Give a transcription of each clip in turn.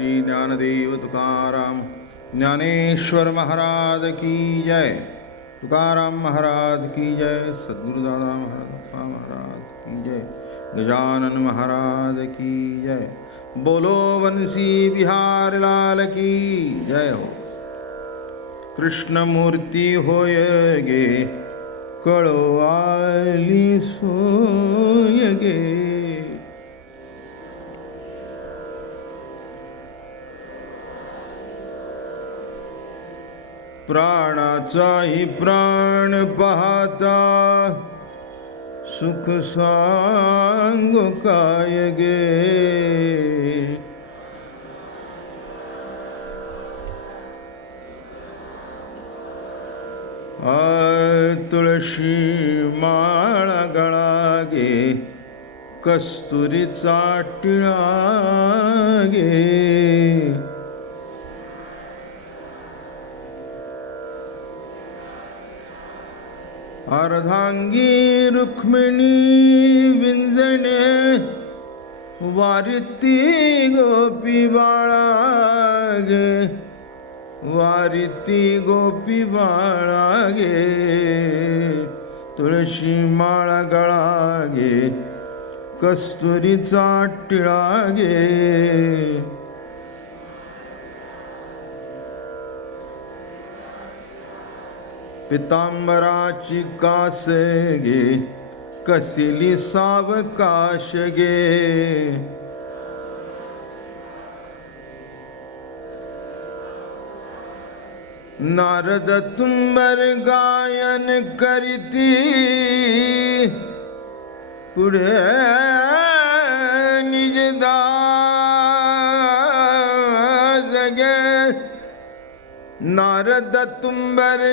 श्री ज्ञानदेव तुकाराम ज्ञानेश्वर महाराज की जय। तुकाराम महाराज की जय। सद्गुरुदादा महाराज की जय। गजानन महाराज की जय। बोलो बंसी बिहार लाल की जय हो। कृष्ण मूर्ति होय गे कळवाली सोय गे। प्राणाचाही प्राण पाहता सुख सांगो काय गे। तुळशी माळा गळा गे कस्तुरीचा टिळा गे। अर्धांगी रुक्मिणी विंजणे वारिती गोपी बाळा गे। वारिती गोपी बाळा गे। तुळशी माळा गळा गे कस्तुरीचा टिळा गे। पितांबराची कास गे कसिली सावकाश गे। नारद तुंबर गायन करीती पुढे निजदास गे। नारद तुंबर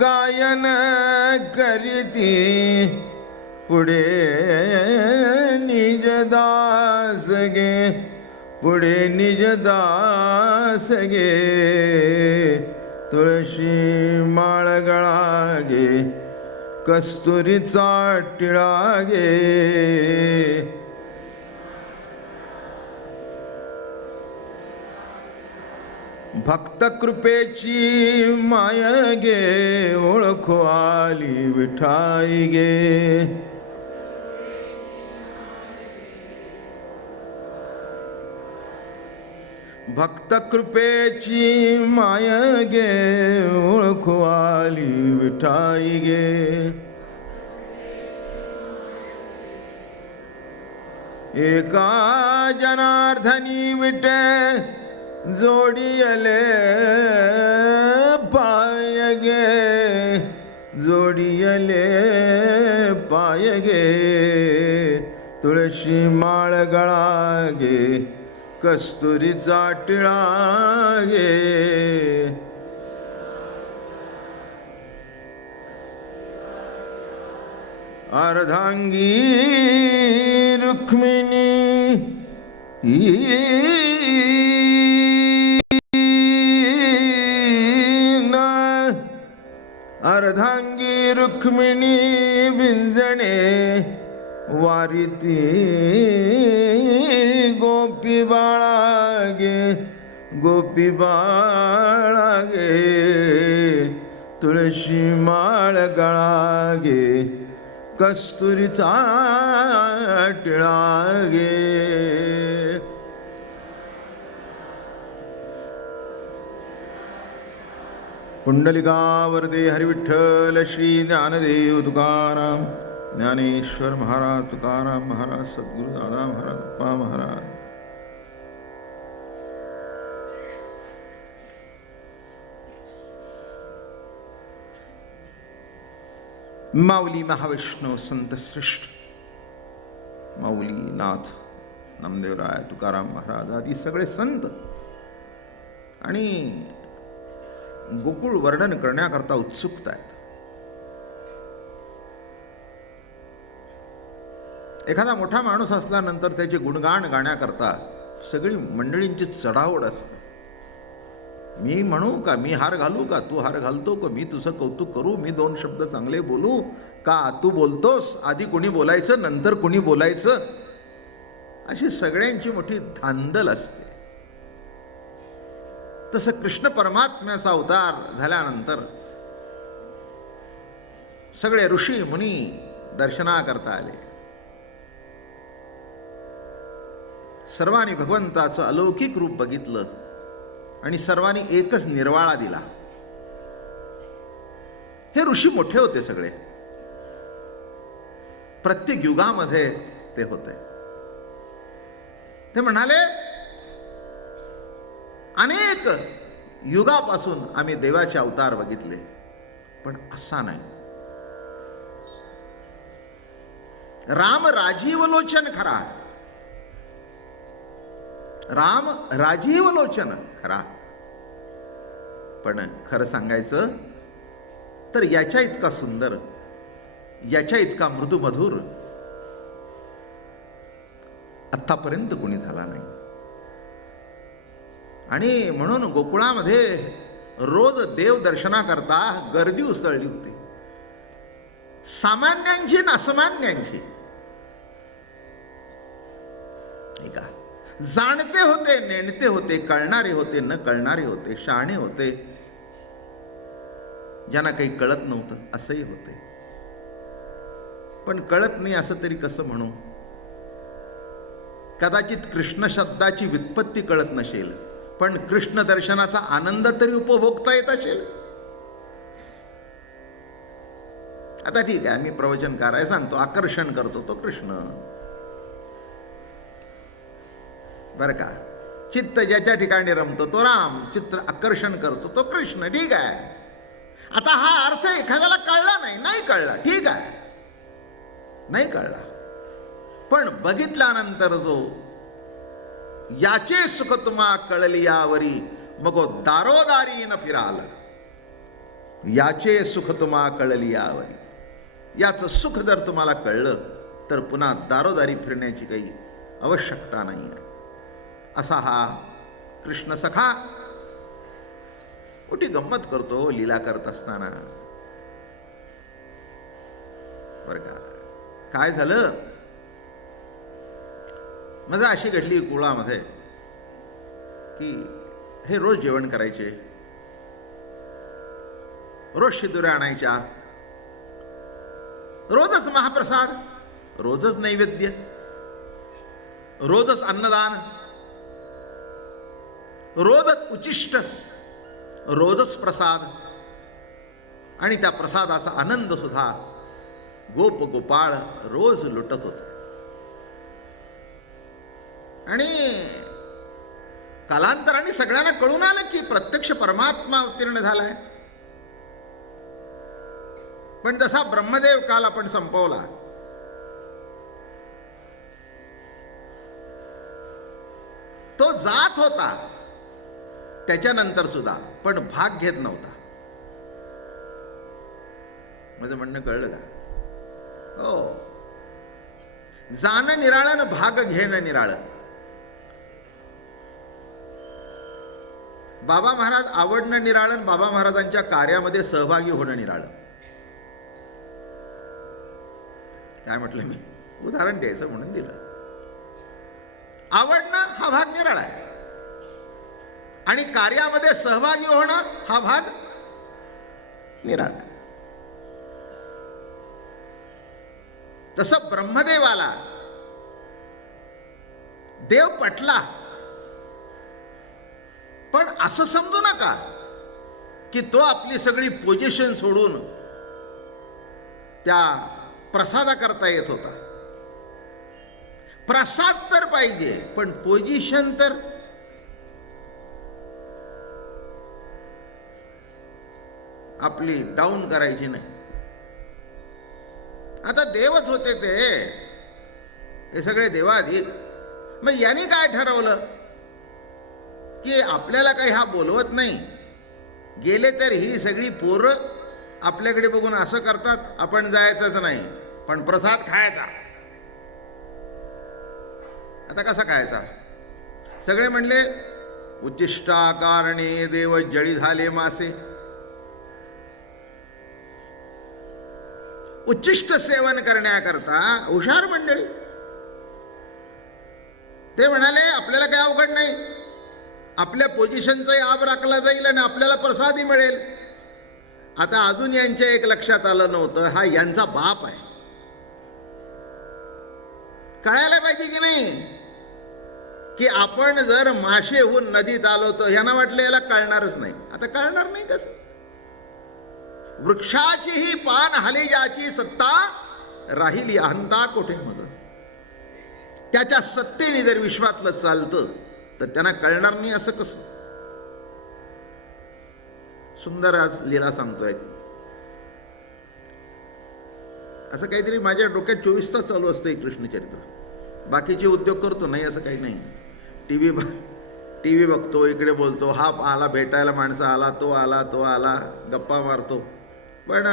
गायन करीती पुढे निजदास गे। पुढे निजदास गे। तुळशी माळ गळा गे कस्तुरीचा टिळा गे। भक्त कृपेची माय गे ओळखो आली विठाई गे। भक्त कृपेची माय गे ओळखो आली विठाई गे। एका जनार्दनी विटे जोडियले पाय गे। जोडियले पाय गे। तुळशी माळ गळा गे कस्तुरीचा टिळा गे। अर्धांगी रुक्मिणी अर्धांगी रुक्मिणी विंजणे वारिती गोपी बाळा गे। गोपी बाळा गे। तुळशी माळ गळा गे कस्तुरीचा टिळा गे। पुंडलिकावरदे हरिविठ्ठल श्री ज्ञानदेव तुकाराम ज्ञानेश्वर महाराज तुकाराम महाराज सद्गुरुदादा महाराज तुप्पा महाराज। माऊली महाविष्णू संत श्रेष्ठ माऊली नाथ नामदेवराय तुकाराम महाराज आदी सगळे संत आणि गोकुळ वर्णन करण्याकरता उत्सुकता आहेत. एखादा मोठा माणूस असल्यानंतर त्याचे गुणगान गाण्याकरता सगळी मंडळींची चढाओढ असते. मी म्हणू का, मी हार घालू का, तू हार घालतो का, मी तुझं कौतुक करू, मी दोन शब्द चांगले बोलू का, तू बोलतोस, आधी कोणी बोलायचं नंतर कोणी बोलायचं, अशी सगळ्यांची मोठी धांदल असते. तसं कृष्ण परमात्म्याचा अवतार झाल्यानंतर सगळे ऋषी मुनी दर्शनाकरता आले. सर्वांनी भगवंताचं अलौकिक रूप बघितलं आणि सर्वांनी एकच निर्वाळा दिला. हे ऋषी मोठे होते सगळे, प्रत्येक युगामध्ये ते होते. ते म्हणाले, अनेक युगापासून आम्ही देवाचे अवतार बघितले, पण असा नाही. राम राजीवलोचन खरा, राम राजीवलोचन खरा, पण खरं सांगायचं तर याच्या इतका सुंदर, याच्या इतका मृदुमधुर आत्तापर्यंत कोणी झाला नाही. आणि म्हणून गोकुळामध्ये रोज देव दर्शनाकरता गर्दी उसळली होती, सामान्यांची न असामान्यांची. का जाणते होते, नेणते होते, कळणारे होते, न कळणारे होते, शहाणे होते, ज्यांना काही कळत नव्हतं असंही होते. पण कळत नाही असं तरी कसं म्हणू? कदाचित कृष्ण शब्दाची व्युत्पत्ती कळत नसेल, पण कृष्ण दर्शनाचा आनंद तरी उपभोगता येत असेल. आता ठीक आहे, मी प्रवचन करायला सांगतो, आकर्षण करतो तो कृष्ण, बर का. चित्त ज्याच्या ठिकाणी रमतो तो राम, चित्र आकर्षण करतो तो कृष्ण, ठीक आहे. आता हा अर्थ एखाद्याला कळला नाही, नाही कळला, ठीक आहे, नाही कळला, पण बघितल्यानंतर जो याचे सुख तुम्हा कळली यावरी, मग दारोदारी न फिराल. याचे सुख तुम्हा कळली यावरी, याचं सुख जर तुम्हाला कळलं तर पुन्हा दारोदारी फिरण्याची काही आवश्यकता नाही आहे. असा हा कृष्ण सखा मोठी गंमत करतो लीला करत असताना, बर का. काय झालं, मजा अशी घडली कुळामध्ये की हे रोज जेवण करायचे, रोज शिदुऱ्या आणायच्या, रोजच महाप्रसाद, रोजच नैवेद्य, रोजच अन्नदान, रोजच उचिष्ट, रोजच प्रसाद, आणि त्या प्रसादाचा आनंद सुद्धा गोप गोपाळ रोज लुटत होते. आणि कालांतराने सगळ्यांना कळून आलं की प्रत्यक्ष परमात्मा अवतीर्ण झालाय. पण जसा ब्रह्मदेव काल आपण संपवला, तो जात होता त्याच्यानंतर सुद्धा, पण भाग घेत नव्हता. माझं म्हणणं कळलं का? हो, जाणं निराळं, भाग घेणं निराळं. बाबा महाराज आवडणं निराळं, बाबा महाराजांच्या कार्यामध्ये सहभागी होणं निराळं. काय म्हटलं मी? उदाहरण द्यायचं म्हणून दिलं. आवडणं हा भाग निराळा आहे, आणि कार्यामध्ये सहभागी होणं हा भाग निराळा आहे. तसं ब्रह्मदेवाला देव पटला, पण असं समजू नका की तो आपली सगळी पोझिशन सोडून त्या प्रसादा करता येत होता. प्रसाद तर पाहिजे, पण पोझिशन तर आपली डाऊन करायची नाही. आता देवच होते ते, हे सगळे देवाधिक. मग यांनी काय ठरवलं की आपल्याला काही हा बोलवत नाही, गेले तर ही सगळी पोरं आपल्याकडे बघून असं करतात, आपण जायचंच नाही, पण प्रसाद खायचा. आता कसा खायचा? सगळे म्हणले उच्चिष्टा कारणे देव जळी झाले मासे. उच्चिष्ट सेवन करण्याकरता हुशार मंडळी. ते म्हणाले आपल्याला काही अवघड नाही, आपल्या पोझिशनचाही आब राखला जाईल आणि आपल्याला प्रसादही मिळेल. आता अजून यांच्या एक लक्षात आलं नव्हतं, हा यांचा बाप आहे. कळायला पाहिजे की नाही, की आपण जर माशे होऊन नदीत आलो तर यांना वाटलं याला कळणारच नाही. आता कळणार नाही कसं? वृक्षाचीही पान हाले याची सत्ता राहिली अहंता कोठे मग. त्याच्या सत्तेने जर विश्वातलं चालतं तर त्यांना कळणार नाही असं कसं? सुंदर आज लीला सांगतोय. असं काहीतरी माझ्या डोक्यात 24 तास चालू असतं एक कृष्णचरित्र. बाकीचे उद्योग करतो, नाही असं काही नाही. टी व्ही बघतो, इकडे बोलतो, हा आला भेटायला, माणसं आला, तो आला, गप्पा मारतो. पण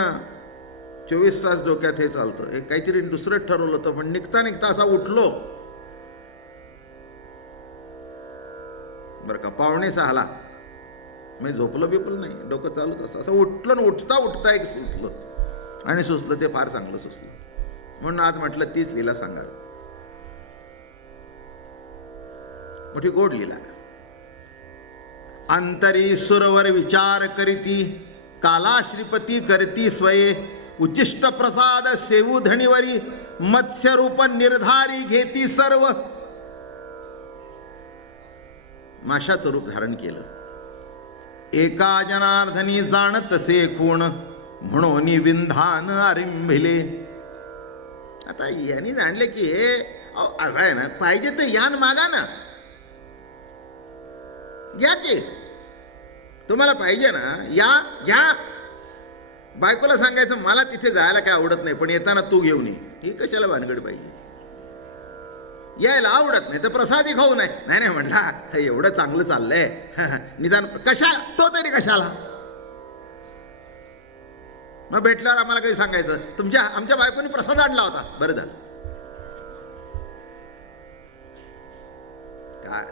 24 तास डोक्यात हे चालतं. हे काहीतरी दुसरंच ठरवलं होतं, पण निघता असा उठलो बरं का, 5:45 मी झोपलं बिपलं नाही, डोकं चालूच असं उठलं आणि उठता एक सुचलं, आणि सुचलं ते फार चांगलं सुचलं. म्हणून आज म्हटलं तीच लीला सांगा. मोठी गोड लीला. अंतरी सुरवर विचार करीती, काला श्रीपती करती स्वये, उच्चिष्ट प्रसाद सेवू धणीवरी, मत्स्य रूप निर्धारी घेती सर्व. माशाचं रूप धारण केलं. एका जनार्दनी जाणतसे खूण, म्हणून विंधान आरंभिले. आता यांनी जाणले की हे असं आहे ना, पाहिजे तर यान मागा ना, घ्या की, तुम्हाला पाहिजे ना या. बायकोला सांगायचं मला तिथे जायला काय आवडत नाही, पण येताना तू घेऊन ये. ही कशाला भानगड पाहिजे? यायला आवडत नाही तर प्रसादी खाऊ नाही. नाही म्हणला एवढं चांगलं चाललंय, निदान कशाला, तो तरी कशाला. मग भेटल्यावर आम्हाला काही सांगायचं, आमच्या बायकोनी प्रसाद आणला होता, बरं झालं. काय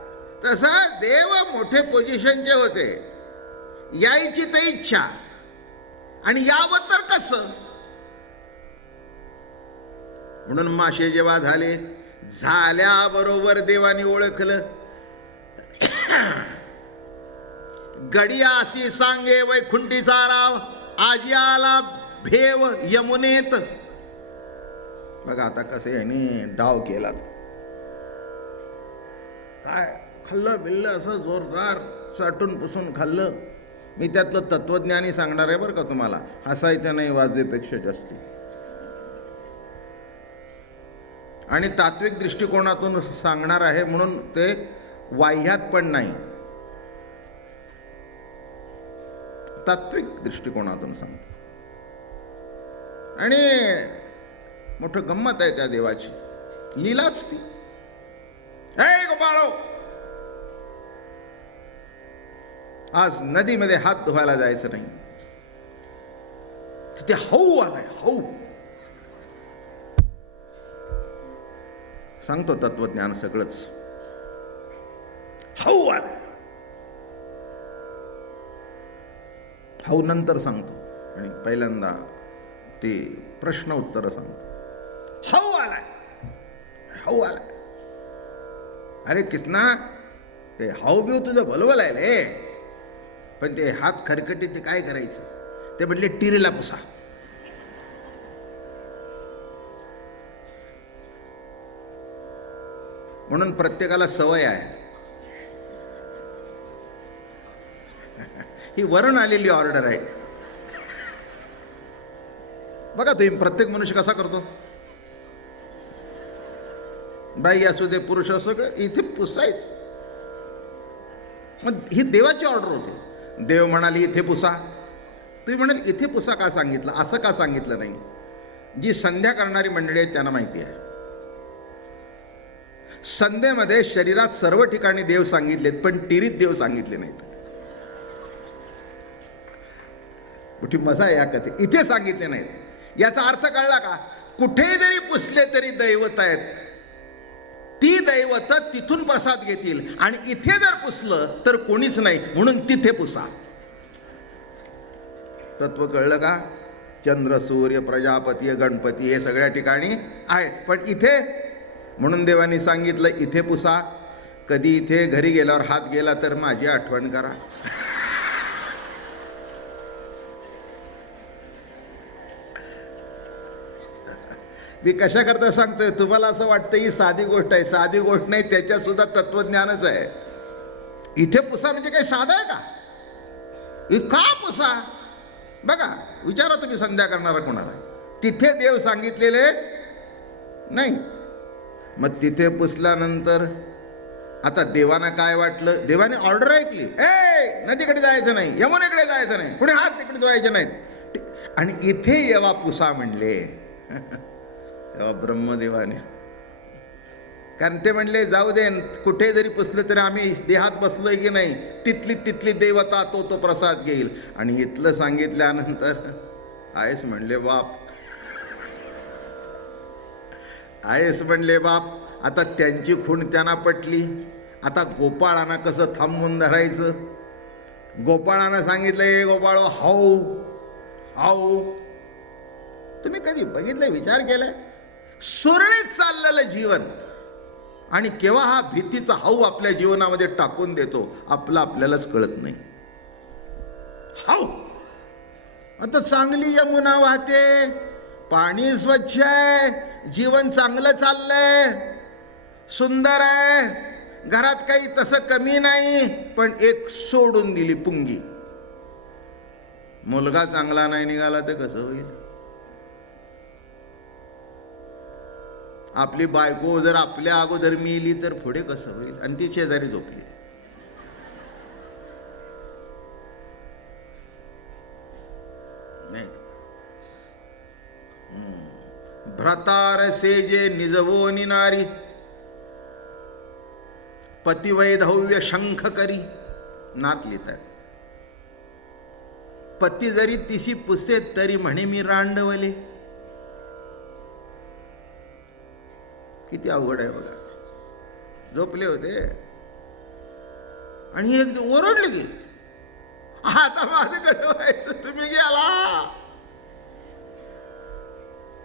तसं देव मोठे पोझिशनचे होते, यायची तर इच्छा, आणि यावं तर कसं. म्हणून माशे जेव्हा झाल्याबरोबर देवाने ओळखलं. गडिया अशी सांगे वैकुंठीचा राव, आजी आला भेव यमुनेत. बघा आता कसं यांनी डाव केला. काय खाल्लं बिल्लं असं जोरदार साठून पुसून खाल्लं. मी त्यातलं तत्वज्ञानी सांगणार आहे बरं का तुम्हाला, हसायचं नाही वाजेपेक्षा जास्ती. आणि तात्विक दृष्टिकोनातून सांगणार आहे म्हणून ते वाह्यात पण नाही, तात्विक दृष्टिकोनातून सांगतो. आणि मोठं गंमत आहे त्या देवाची, लीलाच ती. हे गोपाळो, आज नदीमध्ये हात धुवायला जायचं नाही. तिथे हऊ आलाय, हऊ. सांगतो तत्वज्ञान सगळंच. हऊ आलाय, हऊ नंतर सांगतो, आणि पहिल्यांदा ते प्रश्न उत्तर सांगतो. हऊ आलाय, हऊ आलाय. अरे किसना, ते हाऊ बिव तुझं बलवल आहे रे, पण ते हात खरकटी ते काय करायचं? ते म्हटले टिरेला पुसा. म्हणून प्रत्येकाला सवय आहे. ही वरून आलेली ऑर्डर आहे. बघा तुम्ही, प्रत्येक मनुष्य कसा करतो. बाई असू दे पुरुष असो, इथे पुसायचं. मग ही देवाची ऑर्डर होती. देव म्हणाली इथे पुसा. तुम्ही म्हणाल इथे पुसा का सांगितलं, असं का सांगितलं नाही? जी संध्या करणारी मंडळी आहेत त्यांना माहिती आहे. संध्येमध्ये शरीरात सर्व ठिकाणी देव सांगितलेत, पण टिरीत देव सांगितले नाहीत. मोठी मजा आहे या कथे. इथे सांगितले नाहीत. याचा अर्थ कळला का? कुठे जरी पुसले तरी दैवत आहेत. ती दैवत तिथून प्रसाद घेतील, आणि इथे जर पुसलं तर कोणीच नाही, म्हणून तिथे पुसा. तत्व कळलं का? चंद्र, सूर्य, प्रजापती, गणपती हे सगळ्या ठिकाणी आहेत, पण इथे, म्हणून देवानी सांगितलं इथे पुसा. कधी इथे घरी गेल्यावर हात गेला तर माझी आठवण करा. मी कशा करता सांगतोय, तुम्हाला असं वाटतं ही साधी गोष्ट आहे. साधी गोष्ट नाही, त्याच्यात सुद्धा तत्वज्ञानच आहे. इथे पुसा म्हणजे काही साधा आहे का? का पुसा? बघा, विचारा तुम्ही संध्या करणारा कोणाला. तिथे देव सांगितलेले नाही. मग तिथे पुसल्यानंतर आता देवांना काय वाटलं? देवाने ऑर्डर ऐकली, नदीकडे जायचं नाही, यमुनेकडे जायचं नाही, कुठे हात तिकडे धुवायचे नाहीत. आणि इथे येवा पुसा म्हणले तेव्हा ब्रह्मदेवाने, कारण ते म्हणले जाऊ दे, कुठे जरी पुसलं तरी आम्ही देहात बसलोय की नाही, तिथली देवता तो प्रसाद घेईल. आणि इथलं सांगितल्यानंतर आहेस म्हणले बाप, आहेस म्हणले बाप. आता त्यांची खूण त्यांना पटली. आता गोपाळांना कसं थांबवून धरायचं? गोपाळांना सांगितलं, गोपाळ हाऊ हाऊ. तुम्ही कधी बघितलं, विचार केलाय? सुरळीत चाललेलं जीवन, आणि केव्हा हा भीतीचा हाऊ आपल्या जीवनामध्ये टाकून देतो आपल्यालाच कळत नाही. हाऊ. आता चांगली यमुना वाहते, पाणी स्वच्छ आहे, जीवन चांगलं चाललंय, सुंदर आहे, घरात काही तसं कमी नाही. पण एक सोडून दिली पुंगी. मुलगा चांगला नाही निघाला तर कसं होईल? आपली बायको जर आपल्या अगोदर मिली तर पुढे कसं होईल? आणि ती शेजारी झोपली. नाही. भ्रतार सेजे निजवोनी नारी, पतिवैधव्य शंख करी. नात लिहितात, पती जरी तिशी पुसे तरी म्हणे मी रांडवले. किती अवघड आहे बघा. झोपले होते आणि एक ओरडले की आता माझ्याकडे व्हायचं, तुम्ही गेला.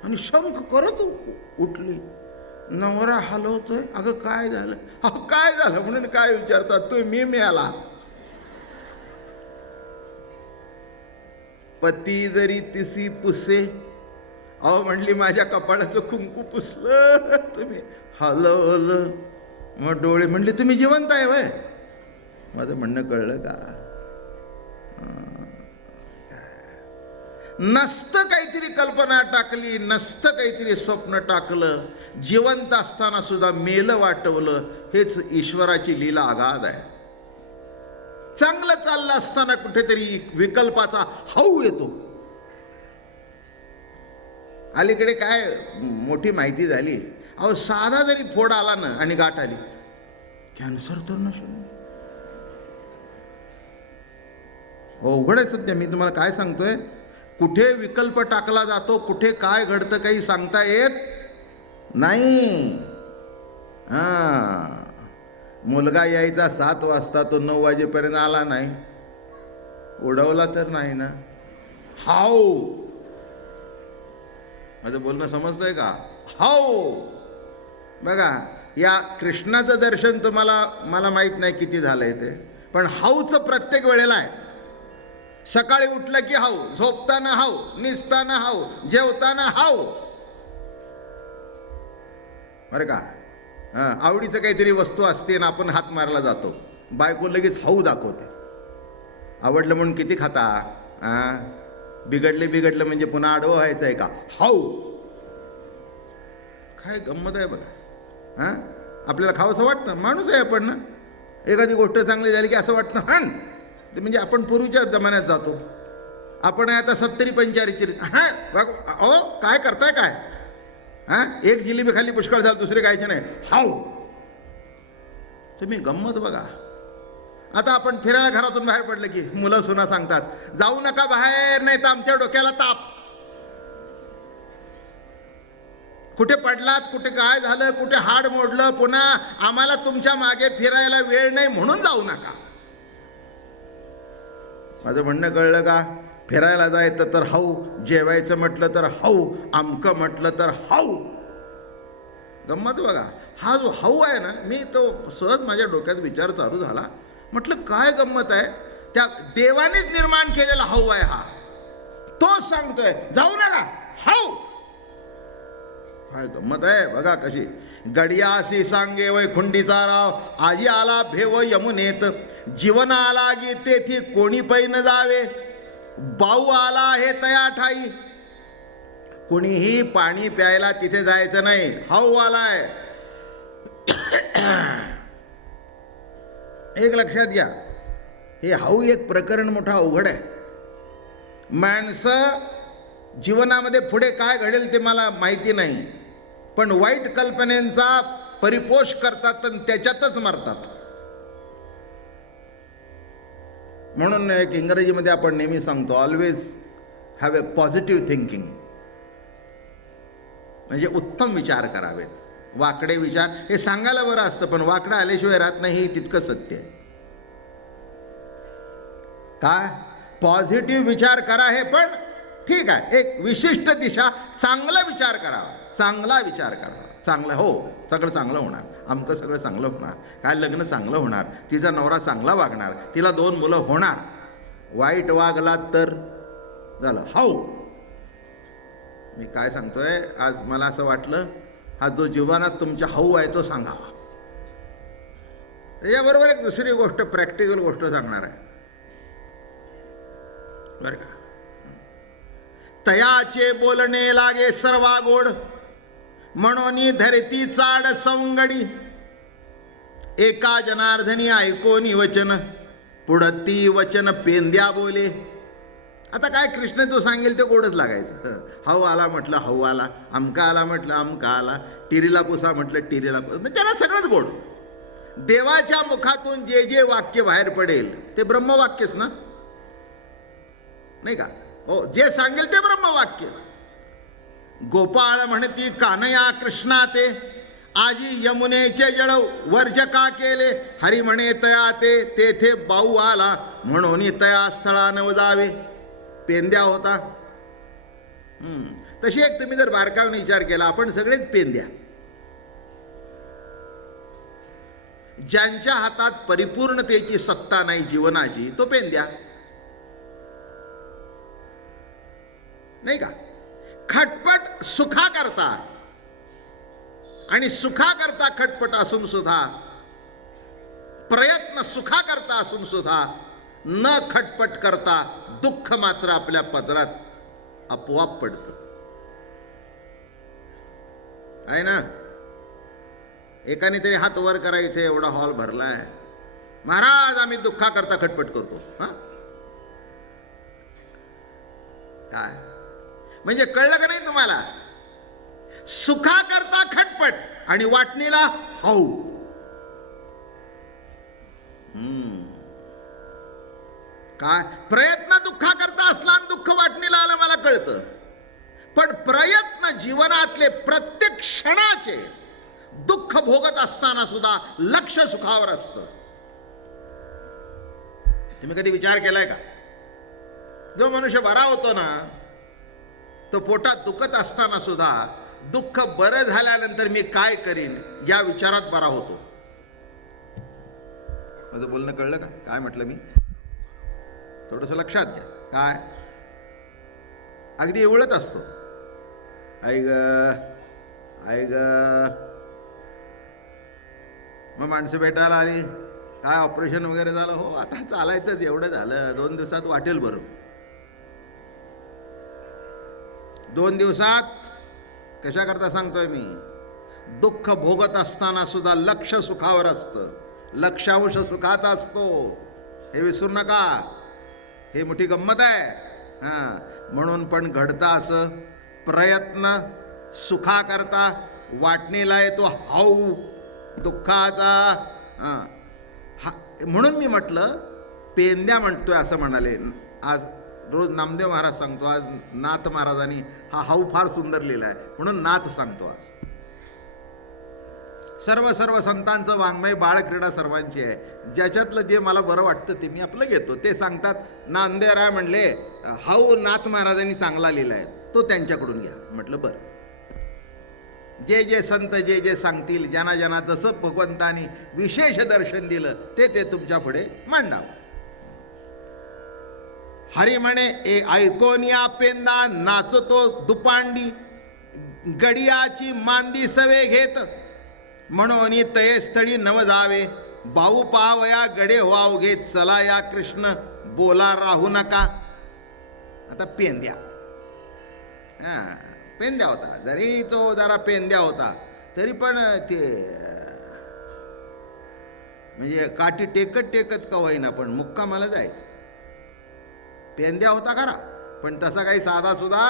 आणि शंख करत उठली. नवरा हलवतोय, अगं काय झालं? अहो काय झालं म्हणून काय विचारतात तुम्ही? मिळाला. पती जरी तिसी पुसे, अहो म्हणली माझ्या कपाळाचं कुंकू पुसलं तुम्ही, हलवलं. मग डोळे म्हणले तुम्ही जिवंत आहे वय. माझं म्हणणं कळलं का? नसतं काहीतरी कल्पना टाकली, नसतं काहीतरी स्वप्न टाकलं, जिवंत असताना सुद्धा मेलं वाटवलं. हेच ईश्वराची लीला अगाध आहे. चांगलं चाललं असताना कुठेतरी विकल्पाचा हाऊ येतो. अलीकडे काय मोठी माहिती झाली, अहो साधा जरी फोड आला ना आणि गाठ आली, कॅन्सर तर नसेल. हो अवघड आहे सध्या. मी तुम्हाला काय सांगतोय, कुठे विकल्प टाकला जातो, कुठे काय घडतं काही सांगता येत नाही. मुलगा यायचा 7 वाजता, तो 9 वाजेपर्यंत आला नाही. उडवला तर नाही ना. हाऊ. माझं बोलणं समजतंय का? हाऊ. बघा, या कृष्णाचं दर्शन तुम्हाला, मला माहित नाही किती झालंय ते, पण हाऊचं प्रत्येक वेळेला आहे. सकाळी उठलं की हाऊ, झोपताना हाऊ, निसताना हाऊ, जेवताना हाऊ. बरं का? आवडीचं काहीतरी वस्तू असते ना, आपण हात मारला जातो, बायको लगेच हाऊ दाखवते. आवडलं म्हणून किती खाता? बिघडलं म्हणजे पुन्हा आडवं व्हायचं आहे का? हाऊ. काय गंमत आहे बघा. आपल्याला खावंसं वाटतं, माणूस आहे आपण ना. एखादी गोष्ट चांगली झाली की असं वाटतं ते म्हणजे आपण पूर्वीच्या जमान्यात जातो. आपण आता 70-45 ओ काय करताय काय? एक जिलेबी खाली पुष्कळ झालं, दुसरे खायचे नाही. हाऊ. तुम्ही गंमत बघा. आता आपण फिरायला घरातून बाहेर पडलं की मुलं सुना सांगतात जाऊ नका बाहेर, नाही तर आमच्या डोक्याला ताप. कुठे पडलात, कुठे काय झालं, कुठे हाड मोडलं, पुन्हा आम्हाला तुमच्या मागे फिरायला वेळ नाही म्हणून जाऊ नका. माझं म्हणणं कळलं का? फिरायला जायचं तर हाऊ, जेवायचं म्हटलं तर हाऊ, आमकं म्हटलं तर हाऊ. गंमत बघा, हा जो हाऊ आहे ना, मी तो सहज माझ्या डोक्यात विचार चालू झाला. म्हटलं काय गंमत आहे, त्या देवानेच निर्माण केलेला हाऊ आहे हा, तोच सांगतोय जाऊ नका हाऊ. काय गंमत आहे बघा कशी. गडियासी सांगे वैकुंठीचा राव, आजी आला भेव यमुनेत, जीवन आला गी तेथी कोणी पै न जावे, बाऊ आला हे तया ठाई. कोणीही पाणी प्यायला तिथे जायचं नाही, हाऊ आलाय. एक लक्षात घ्या, हे हाऊ एक प्रकरण मोठं अवघड आहे. माणसं जीवनामध्ये पुढे काय घडेल ते मला माहिती नाही, पण वाईट कल्पनेचा परिपोष करतात आणि त्याच्यातच मरतात. म्हणून एक इंग्रजीमध्ये आपण नेहमी सांगतो, always have a positive thinking. म्हणजे उत्तम विचार करावे. वाकडे विचार हे सांगायला बरं असतं, पण वाकडं आल्याशिवाय राहत नाही, हे तितकं सत्य आहे. काय पॉझिटिव्ह विचार करा, हे पण ठीक आहे, एक विशिष्ट दिशा, चांगला विचार करावा, चांगला विचार करावा. चांगलं हो, सगळं चांगलं होणार, आमचं सगळं चांगलं होणार, काय लग्न चांगलं होणार, तिचा नवरा चांगला वागणार, तिला 2 मुलं होणार. वाईट वागला तर झालं हाऊ. मी काय सांगतोय आज, मला असं वाटलं हा जो जीवनात तुमच्या हाऊ आहे तो सांगा. याबरोबर एक दुसरी गोष्ट, प्रॅक्टिकल गोष्ट सांगणार आहे बरं का. तयाचे बोलणे लागे सर्वा गोड, म्हणून धरती चाड सौंगडी, एका जनार्दनी ऐकोनी वचन, पुढती वचन पेंद्या बोले. आता काय कृष्ण जो सांगेल ते गोडच लागायचं. हाऊ आला म्हटलं हाऊ आला, अमका आला म्हटलं अमका आला, टिरीला पुसा म्हटलं टिरीला पुसा, म्हणजे त्याला सगळंच गोड. देवाच्या मुखातून जे जे वाक्य बाहेर पडेल ते ब्रह्मवाक्यच ना, नाही का. हो, जे सांगेल ते ब्रह्मवाक्य. गोपाळ म्हणती कानया कृष्णा ते, आजी यमुनेचे जळ वर्ज का केले, हरी म्हणे तया ते, तेथे बाऊ आला म्हणून तया स्थळा नव जावे. पेंद्या होता. तशी एक तुम्ही जर बारकावून विचार केला, आपण सगळेच पेंद्या. ज्यांच्या हातात परिपूर्णतेची सत्ता नाही जीवनाची, तो पेंद्या, नाही का. खटपट सुखा करता, आणि सुखा करता खटपट असून सुद्धा, प्रयत्न सुखा करता असून सुद्धा न खटपट करता दुःख मात्र आपल्या पदरात आपोआप पडतं, आहे ना. एकाने तरी हात वर करा, इथे एवढा हॉल भरलाय, महाराज आम्ही दुःखा करता खटपट करतो. हा काय म्हणजे कळलं का नाही तुम्हाला. सुखा करता खटपट आणि वाटणीला हाऊ. काय प्रयत्न दुःखा करता असला आणि दुःख वाटणीला आलं मला कळतं, पण प्रयत्न जीवनातले प्रत्येक क्षणाचे दुःख भोगत असताना सुद्धा लक्ष सुखावर असतं. तुम्ही कधी विचार केलाय का, जो मनुष्य बरा होतो ना, तो पोटात दुखत असताना सुद्धा दुःख बरं झाल्यानंतर मी काय करीन या विचारात बरा होतो. माझं बोलणं कळलं का, काय म्हटलं मी, थोडंसं लक्षात घ्या. काय अगदी एवढंच असतो, ऐ ग ऐ ग, मग माणसं भेटायला आली, काय ऑपरेशन वगैरे झालं, हो आता चालायचंच, एवढं झालं, 2 दिवसात वाटेल बरं. 2 दिवसात कशा करता सांगतोय मी, दुःख भोगत असताना सुद्धा लक्ष सुखावर असतं, लक्षांश सुखाचा असतो, हे विसरू नका. हे मोठी गंमत आहे. म्हणून पण घडता असं, प्रयत्न सुखा करता वाटणीला येतो हाऊ दुःखाचा. म्हणून मी म्हटलं पेंद्या म्हणतोय असं म्हणाले. आज रोज नामदेव महाराज सांगतो, आज नाथ महाराजांनी हा हाऊ फार सुंदर लिहिला आहे, म्हणून नाथ सांगतो आज. सर्व संतांचं वाङ्मय बाळक्रीडा सर्वांची आहे, ज्याच्यातलं जे मला बरं वाटतं ते मी आपलं घेतो. ते सांगतात नामदेवराय म्हणले हाऊ नाथ महाराजांनी चांगला लिहिला आहे, तो त्यांच्याकडून घ्या. म्हटलं बरं. जे जे संत जे जे सांगतील, ज्यांना ज्यांना जसं भगवंतानी विशेष दर्शन दिलं ते ते तुमच्या पुढे मांडावं. हरी म्हणे ए ऐकोन या पेंदा नाचतो दुपांडी, गडियाची मांदी सवे घेत, म्हणून तये स्थळी नव जावे, बाऊ पावया गडे व्हाव घेत, चला या कृष्ण बोला राहू नका. आता पेंद्या, पेंद्या होता, जरी तो जरा पेंद्या होता तरी पण ते म्हणजे काठी टेकत टेकत का होईना पण मुक्कामाला जायचं. पेंद्या होता खरा पण तसा काही साधा सुद्धा.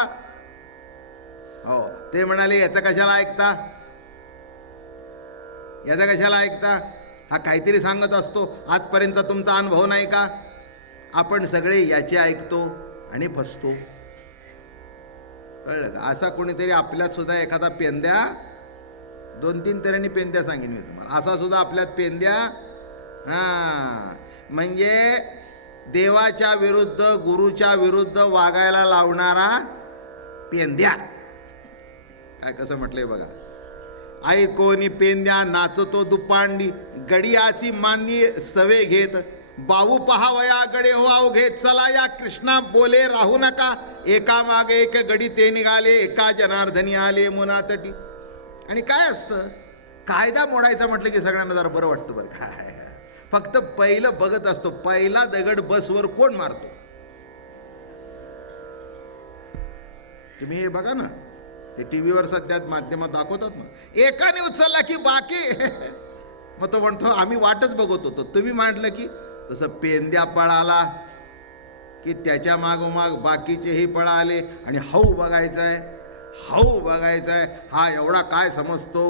हो, ते म्हणाले याचं कशाला ऐकता, याचं कशाला ऐकता, हा काहीतरी सांगत असतो, आजपर्यंत तुमचा अनुभव नाही का. आपण सगळे याचे ऐकतो आणि फसतो. कळलं का. असा कोणीतरी आपल्यात सुद्धा एखादा पेंद्या, 2-3 तऱ्हेने पेंद्या सांगेन मी तुम्हाला, असा सुद्धा आपल्यात पेंद्या. म्हणजे देवाच्या विरुद्ध गुरुच्या विरुद्ध वागायला लावणारा पेंद्या. काय कसं म्हटलंय बघा. ऐकोनी पेंद्या नाचतो दुपांडी, गडियाची मांदी सवे घेत, बाऊ पहावया गडे व्हाव घेत, चला या कृष्णा बोले राहू नका, एका मागे एक गडी ते निघाले, एका जनार्दनी आले मुनातटी. आणि काय असतं, कायदा मोडायचा म्हटलं की सगळ्यांना जरा बरं वाटतं बरं. काय फक्त पहिलं बघत असतो, पहिला दगड बसवर कोण मारतो. तुम्ही हे बघा ना, ते टीव्हीवर सध्या माध्यमात दाखवतात ना, एकाने उचलला की बाकी मग तो म्हणतो आम्ही वाटच बघत होतो. तुम्ही म्हटलं की तसं पेंद्या पळाला की त्याच्या मागोमाग बाकीचेही पळाले आणि हाऊ बघायचा आहे, हाऊ बघायचा आहे. हा एवढा काय समजतो.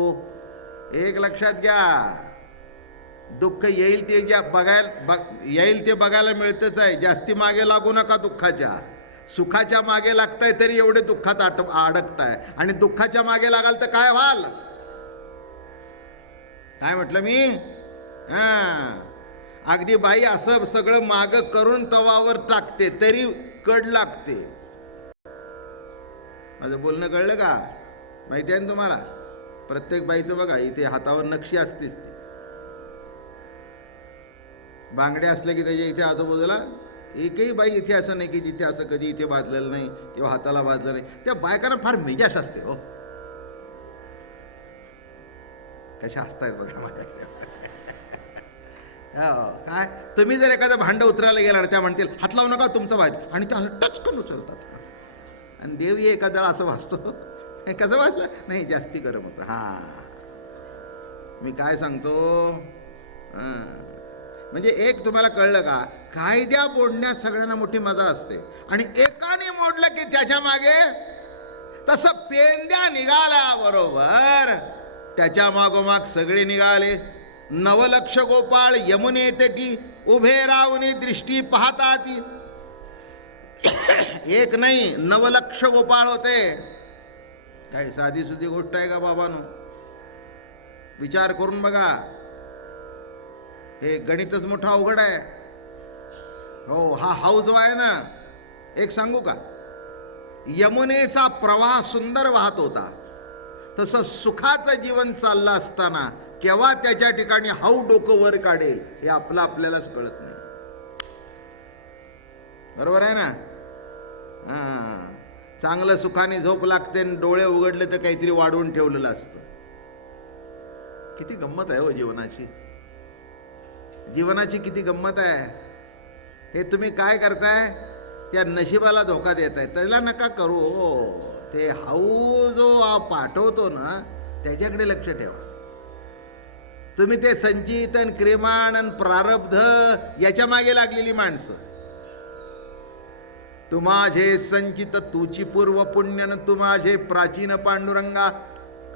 एक लक्षात घ्या, दुःख येईल ते येईल ते बघायला मिळतच आहे. जास्ती मागे लागू नका दुःखाच्या. सुखाच्या मागे लागताय तरी एवढे दुःखात अडकताय, आणि दुःखाच्या मागे लागाल तर काय व्हाल. काय म्हटलं मी. अगदी बाई असं सगळं माग करून तवावर टाकते तरी कड लागते. माझं बोलणं कळलं का. माहिती आहे ना तुम्हाला. प्रत्येक बाईचं बघा इथे हातावर नक्षी असतेच. ती बांगडे असले की त्याच्या इथे आजूबाजूला एकही बाई इथे असं नाही की जिथे असं कधी इथे भाजलेलं नाही किंवा हाताला भाजलं नाही. त्या बायकांना फार मेजाश असते हो. कशा असतायत बघा माझ्याकडे. काय तुम्ही जर एखादं भांडं उतरायला गेला ना, त्या म्हणतील हात लावू नका तुमचं भाज, आणि त्या असं टचकन उचलतात. आणि देवी एखाद्याला असं भासतो, कसं वाजलं नाही जास्ती गरम होतं. मी काय सांगतो. म्हणजे एक तुम्हाला कळलं का, कायद्या मोडण्यात सगळ्यांना मोठी मजा असते, आणि एकाने मोडलं की त्याच्या मागे तसं पेंद्या निघाला बरोबर त्याच्या मागोमाग सगळे निघाले. नवलक्ष गोपाळ यमुने तटी उभे रावणी दृष्टी पाहताती. एक नाही 9 लक्ष गोपाळ होते. काही साधी सुधी गोष्ट आहे का बाबांनो. विचार करून बघा. हे गणितच मोठं अवघड आहे हो. हा हाऊ जो आहे ना, एक सांगू का, यमुनेचा प्रवाह सुंदर वाहत होता, तसं सुखाचं जीवन चाललं असताना केव्हा त्याच्या ठिकाणी हाऊ डोकं वर काढेल हे आपल्यालाच कळत नाही. बरोबर आहे ना. चांगलं सुखाने झोप लागते, डोळे उघडले तर काहीतरी वाढवून ठेवलेलं असतं. किती गंमत आहे हो जीवनाची. जीवनाची किती गंमत आहे. हे तुम्ही काय करताय, त्या नशिबाला धोका देताय. त्याला नका करू. ते हाऊ जो पाठवतो ना त्याच्याकडे लक्ष ठेवा. तुम्ही ते संचित आणि क्रिमाण आणि प्रारब्ध याच्या मागे लागलेली माणसं. तू माझे संचित तुची पूर्व पुण्यन, तू माझे प्राचीन पांडुरंगा.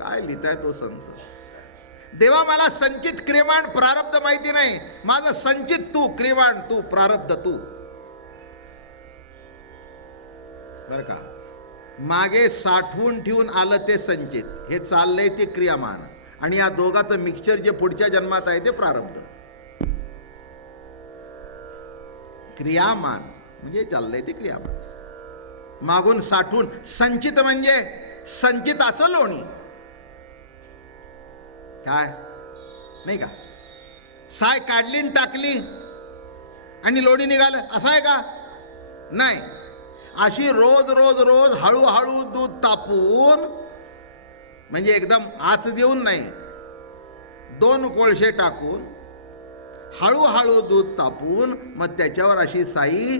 काय लिहिताय तो संत. देवा मला संचित क्रिमाण प्रारब्ध माहिती नाही. माझं संचित तू, क्रिमाण तू, प्रारब्ध तू. बर का. मागे साठवून ठेवून आलं ते संचित, हे चाललंय ते क्रियामान, आणि या दोघाचं मिक्सचर जे पुढच्या जन्मात आहे ते प्रारब्ध. क्रियामान म्हणजे चाललंय ते क्रियामान. मागून साठवून संचित म्हणजे संचिताचं लोणी. काय नाही का? साय काढली आणि टाकली आणि लोणी निघालं असं आहे का? नाही. अशी रोज रोज रोज हळूहळू दूध तापून, म्हणजे एकदम आच देऊन नाही, 2 कोळशे टाकून हळूहळू दूध तापून मग त्याच्यावर अशी साई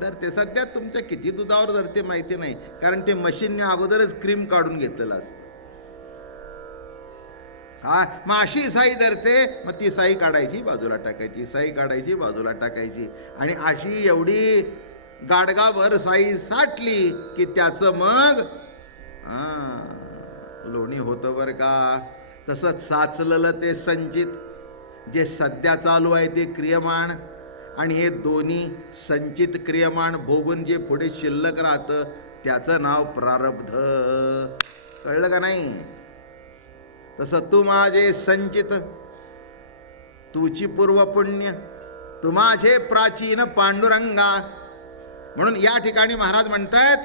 धरते. सध्या तुमच्या किती दुधावर धरते माहिती नाही, कारण ते मशीनने अगोदरच क्रीम काढून घेतलेलं असतं. हा, मग अशी साई धरते, मग ती साई काढायची बाजूला टाकायची, साई काढायची बाजूला टाकायची, आणि अशी एवढी गाडगाभर साई साठली की त्याचं मग लोणी होतं बरं का. तसंच साचलेलं ते संचित जे सध्या चालू आहे ते क्रियमाण, आणि हे दोन्ही संचित क्रियमाण भोगून जे पुढे शिल्लक राहतं त्याचं नाव प्रारब्ध. कळलं का नाही? तसं तू माझे संचित, तुची पूर्वपुण्य, तू माझे प्राचीन पांडुरंगा. म्हणून या ठिकाणी महाराज म्हणतात,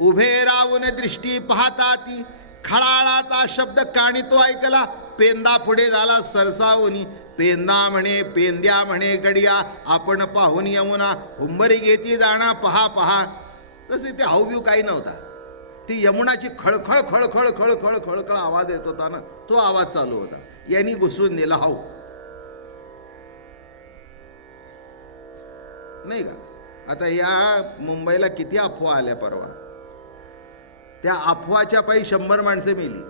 उभे राहून दृष्टी पाहता ती खळाळाचा शब्द काणी तो ऐकला, पेंदा पुढे झाला सरसावून. पेंदा म्हणे पेंद्या म्हणे गडिया, आपण पाहून यमुना हुंबरी घेती जाणा पहा पहा. तसे ते हाऊबिव काही नव्हता, ती यमुनाची खळखळ खळखळ खळखळ खळखळ आवाज येत होता ना, तो आवाज चालू होता. यांनी घुसवून नेला हाऊ, नाही का? आता या मुंबईला किती अफवा आल्या परवा, त्या अफवाच्या पायी 100 माणसं मेली.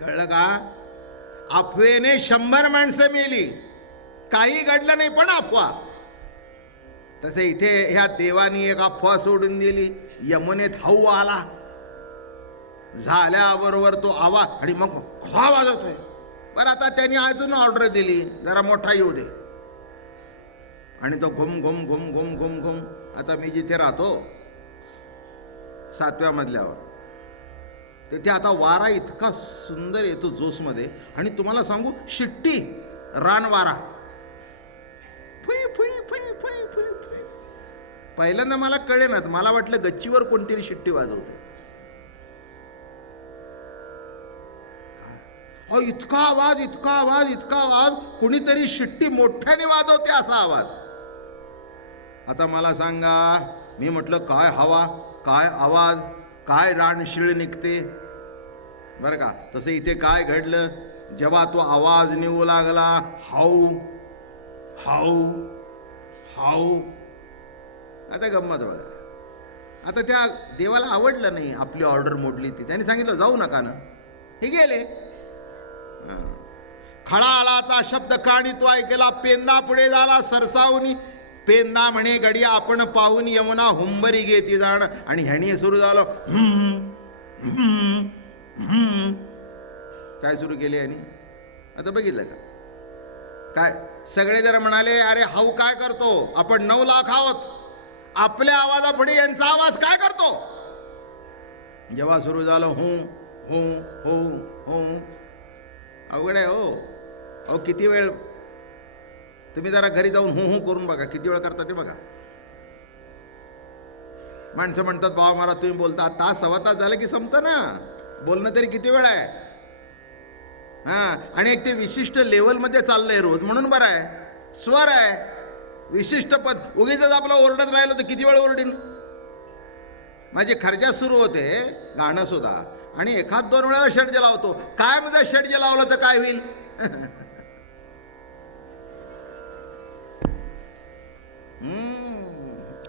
कळलं का? अफवेने 100 माणसं मेली, काही घडलं नाही पण अफवा. तसे इथे ह्या देवानी एक अफवा सोडून दिली, यमुनेत हाऊ आला, झाल्याबरोबर तो आवाज, आणि मग हा आवाज होतोय. बरं, आता त्यांनी अजून ऑर्डर दिली, जरा मोठा येऊ दे, आणि तो घुम घुम घुम घुम घुम घुम. आता मी जिथे राहतो 7व्या मजल्यावर, तिथे आता वारा इतका सुंदर येतो जोशमध्ये, आणि तुम्हाला सांगू शिट्टी रान वारा फुई फुई फुई फुई फुई फुई. पहिल्यांदा मला कळेनाच, मला वाटलं गच्चीवर कोणतरी शिट्टी वाजवते. इतका आवाज इतका आवाज इतका आवाज, कुणीतरी शिट्टी मोठ्याने वाजवते असा आवाज. आता मला सांगा, मी म्हटलं काय हवा, काय आवाज, काय रानशिळ निघते, बरं का. तसं इथे काय घडलं, जेव्हा तो आवाज निघू लागला, हाऊ हाऊ हाऊ. आता गंमत बघा, आता त्या देवाला आवडलं नाही, आपली ऑर्डर मोडली ती. त्याने सांगितलं जाऊ नका ना, हे गेले. खळाळाचा शब्द काणी तो ऐकला, पेंदा पुढे झाला सरसावून. पेंदा म्हणे गडिया आपण पाहून यमुना हुंबरी घेती जाण. आणि ह्यानी सुरू झालं काय सुरू केले यांनी. आता बघितलं का काय, सगळे जर म्हणाले अरे हाऊ काय करतो, आपण 9 लाख आहोत, आपल्या आवाजापुढे यांचा आवाज काय करतो. जेव्हा सुरू झालं हू हू हू हू, अवघड आहे हो. अहो किती वेळ, तुम्ही जरा घरी जाऊन हू हू करून बघा, किती वेळ करता ते बघा. माणसं म्हणतात बाबा मला तुम्ही बोलता, तास सव्वा तास झालं की संपतं ना, बोलणं तरी किती वेळ आहे. आणि एक ते विशिष्ट लेवलमध्ये चाललंय रोज, म्हणून बरं आहे. स्वर आहे, विशिष्ट पद. उगीच आपलं ओरडत राहिलं तर किती वेळ ओरडीन. माझी खर्जात सुरू होते गाणं सुद्धा, आणि 1-2 वेळा षड्ज लावतो. काय म्हणजे षड्ज लावलं तर काय होईल.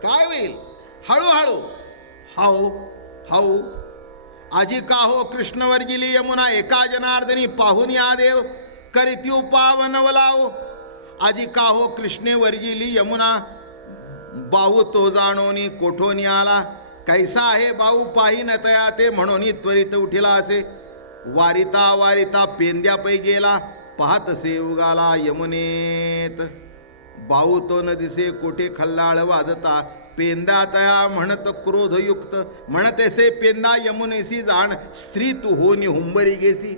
काय होईल. हळूहळू हाऊ हाऊ. आजी का हो कृष्ण वर्जिली यमुना, एका जनार्दनी पाहून या देव करीती पावन वलाव. आजी का हो कृष्णे वर्जिली यमुना, बाहू तो जाणोनी कोठोनी आला. कैसा आहे बाहू पाही न तया ते, म्हणून त्वरित उठिला असे. वारिता वारिता पेंद्या पै गेला, पाहतसे उगाला यमुनेत. बाहू तो न दिसे कोठे खल्लाळ वाजता, पेंदा तया म्हणत क्रोधयुक्त. म्हणतेसे पेंदा यमुनेसी जाण, स्त्री तू होनी हुंबरी गेसी.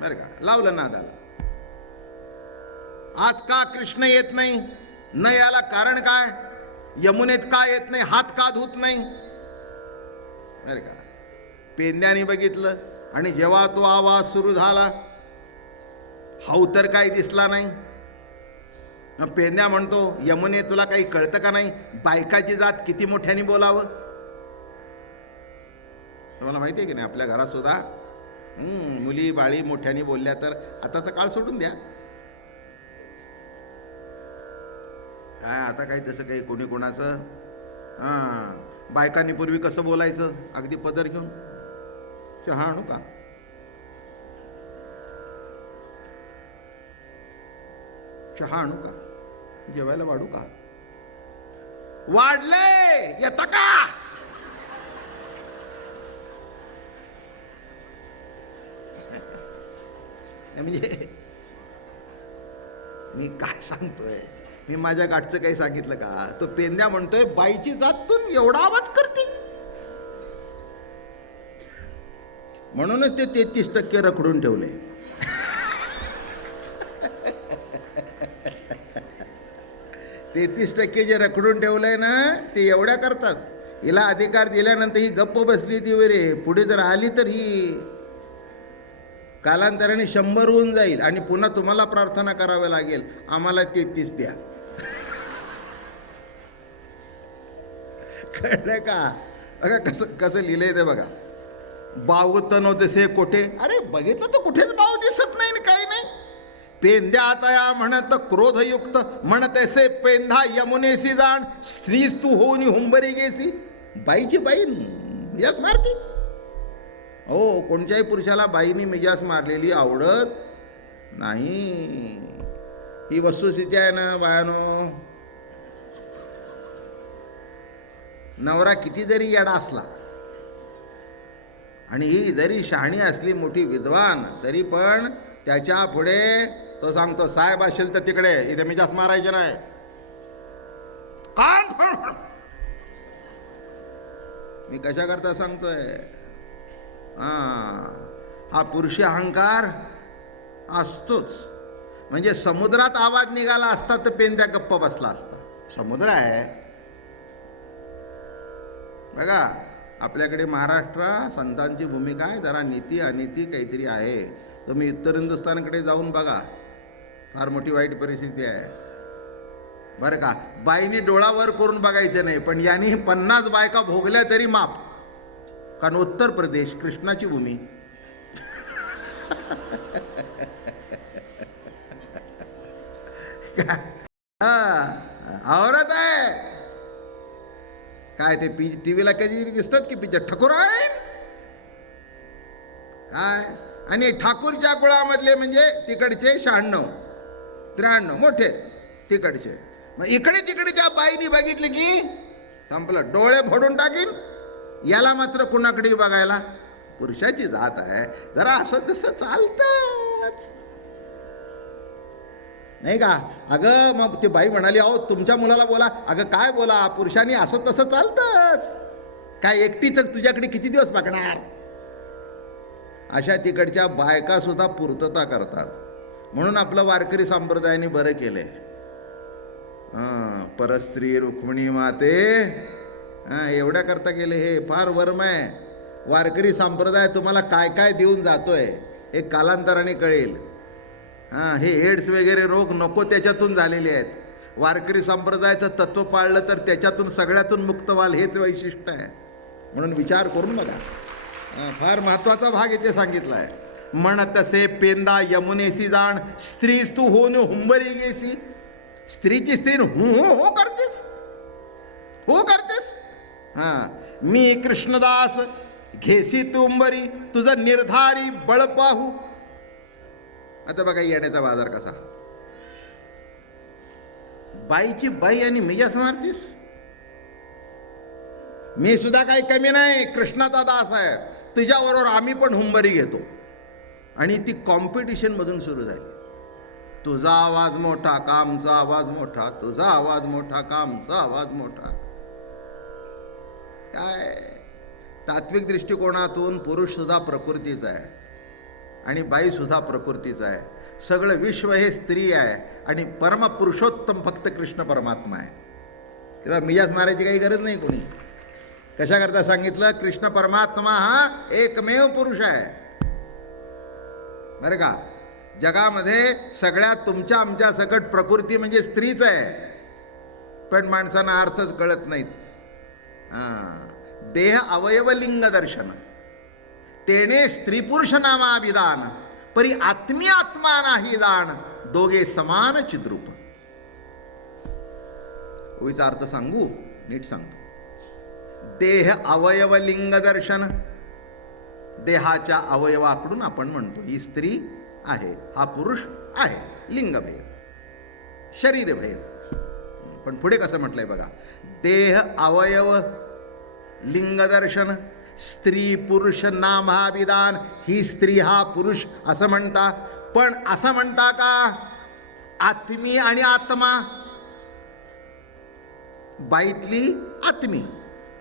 बर का, लावलं नादाला. आज का कृष्ण येत नाही, न याला कारण काय, यमुनेत का येत नाही, हात का धुत नाही. बर का, पेंड्याने बघितलं आणि जेव्हा तो आवाज सुरू झाला, हाऊ तर काही दिसला नाही. मग पेंड्या म्हणतो, यमुने तुला काही कळतं का नाही, बायकाची जात किती मोठ्याने बोलावं. तुम्हाला माहिती आहे की नाही, आपल्या घरात सुद्धा मुली बाळी मोठ्याने बोलल्या तर आताचा काळ सोडून द्या, काय आता काही तसं काही कोणी कोणाचं. बायकांनी पूर्वी कसं बोलायचं, अगदी पदर घेऊन, चहा आणू का, चहा आणू का, जेवायला वाढू का, वाढले येतं का. म्हणजे मी काय सांगतोय, मी माझ्या गाठचं काही सांगितलं का. तो पेंद्या म्हणतोय बाईची जातून एवढा आवाज करते. म्हणूनच ते 33% रखडून ठेवले. 33% जे रखडून ठेवलंय ना, ते एवढ्या करतात. हिला अधिकार दिल्यानंतर ही गप्प बसली ती वरे, पुढे जर आली तर ही कालांतराने 100 होऊन जाईल आणि पुन्हा तुम्हाला प्रार्थना करावी लागेल, आम्हाला 33 द्या. कळलं का. बघा कसं कसं लिहिलंय ते बघा. बावतनो दिसे कोठे, अरे बघितलं तर कुठेच बाव दिसत नाही ना, काही नाही. पेंद्या आता या म्हणत क्रोधयुक्त, म्हणत ऐसे पेंधा यमुनेसी जाण, स्त्रीस तू होऊन हुंबरी गेसी. बाईची बाई मिजास मारती. हो, कोणत्याही पुरुषाला बाईनी मिजास मारलेली आवडत नाही. ही वस्तुस्थिती आहे ना बायानो. नवरा किती जरी येडा असला आणि ही जरी शहाणी असली मोठी विद्वान, तरी पण त्याच्या पुढे तो सांगतो, साहेब असेल तर तिकडे, इथे मिजास मारायचे नाही. मी कशा करता सांगतोय. हा पुरुषी अहंकार असतोच. म्हणजे समुद्रात आवाज निघाला असता तर पेंद्या गप्प बसला असता. समुद्र आहे बघा. आपल्याकडे महाराष्ट्र संतांची भूमिका आहे, जरा नीती अनिती काहीतरी आहे. तुम्ही उत्तर हिंदुस्थानकडे जाऊन बघा, फार मोठी वाईट परिस्थिती आहे बरं का. बाईनी डोळावर करून बघायचं नाही, पण यांनी 50 बायका भोगल्या तरी माफ, कारण उत्तर प्रदेश कृष्णाची भूमी. औरत आहे काय. ते टीव्हीला कधी दिसतात की पिक्चर ठाकूर आहे काय. आणि ठाकूरच्या कुळामधले म्हणजे तिकडचे 96 93 मोठे तिकडचे. मग इकडे तिकडे त्या बाईनी बघितले की संपलं, डोळे फोडून टाकीन. याला मात्र कुणाकडे बघायला, पुरुषाची जात आहे, जरा असं तसं चालतंच नाही का. अगं मग ती बाई म्हणाली, अहो तुमच्या मुलाला बोला. अगं काय बोला, पुरुषांनी असं तसं चालतंच, काय एकटीच तुझ्याकडे किती दिवस बघणार. अशा तिकडच्या बायका सुद्धा पूर्तता करतात. म्हणून आपलं वारकरी संप्रदायाने बरं केलंय. परस्त्री रुक्मिणी माते एवढ्या करता गेले. हे फार वर्म आहे. वारकरी संप्रदाय तुम्हाला काय काय देऊन जातोय हे कालांतराने कळेल. हे एड्स वगैरे रोग नको त्याच्यातून झालेले आहेत. वारकरी संप्रदायाचं तत्व पाळलं तर त्याच्यातून सगळ्यातून मुक्त व्हाल, हेच वैशिष्ट्य आहे. म्हणून विचार करून बघा. फार महत्वाचा भाग इथे सांगितला आहे. म्हणतसे पेंदा यमुनेसी जाण, स्त्रीस तू होऊन हुंबरी गेसी. स्त्रीची स्त्री हो करतेस, हो करतेस. मी कृष्णदास घेसी तू उंबरी, तुझं निर्धारी बळ पाहू. आता बघा येण्याचा बाजार कसा. बाईची बाई आणि मिजास मारतीस. मी सुद्धा काही कमी नाही, कृष्णाचा दास आहे, तुझ्याबरोबर आम्ही पण हुंबरी घेतो. आणि ती कॉम्पिटिशन मधून सुरू झाली. तुझा आवाज मोठा का आमचा आवाज मोठा, तुझा आवाज मोठा का आमचा आवाज मोठा. काय तात्विक दृष्टिकोनातून पुरुष सुद्धा प्रकृतीचा आहे आणि बाई सुद्धा प्रकृतीचा आहे. सगळं विश्व हे स्त्री आहे आणि परमपुरुषोत्तम फक्त कृष्ण परमात्मा आहे. तेव्हा मिजाज मारायची काही गरज नाही कोणी. कशाकरता सांगितलं? कृष्ण परमात्मा हा एकमेव पुरुष आहे बरं का. जगामध्ये सगळ्यात तुमच्या आमच्या सकट प्रकृती म्हणजे स्त्रीच आहे, पण माणसांना अर्थच कळत नाहीत. देह अवयव लिंग दर्शन तेने स्त्री पुरुष नामाभिधान परी आत्मी आत्मा नाही दान दोघे समान चिद्रूप. ओळीचा अर्थ सांगू, नीट सांगतो. देह अवयव लिंग दर्शन, देहाच्या अवयवाकडून आपण म्हणतो ही स्त्री आहे, हा पुरुष आहे, लिंगभेद, शरीरभेद. पण पुढे कसं म्हटलंय बघा, देह अवयव लिंग दर्शन स्त्री पुरुष नामाभिधान, ही स्त्री हा पुरुष असं म्हणता. पण असं म्हणता का आत्मी आणि आत्मा, बाईतली आत्मी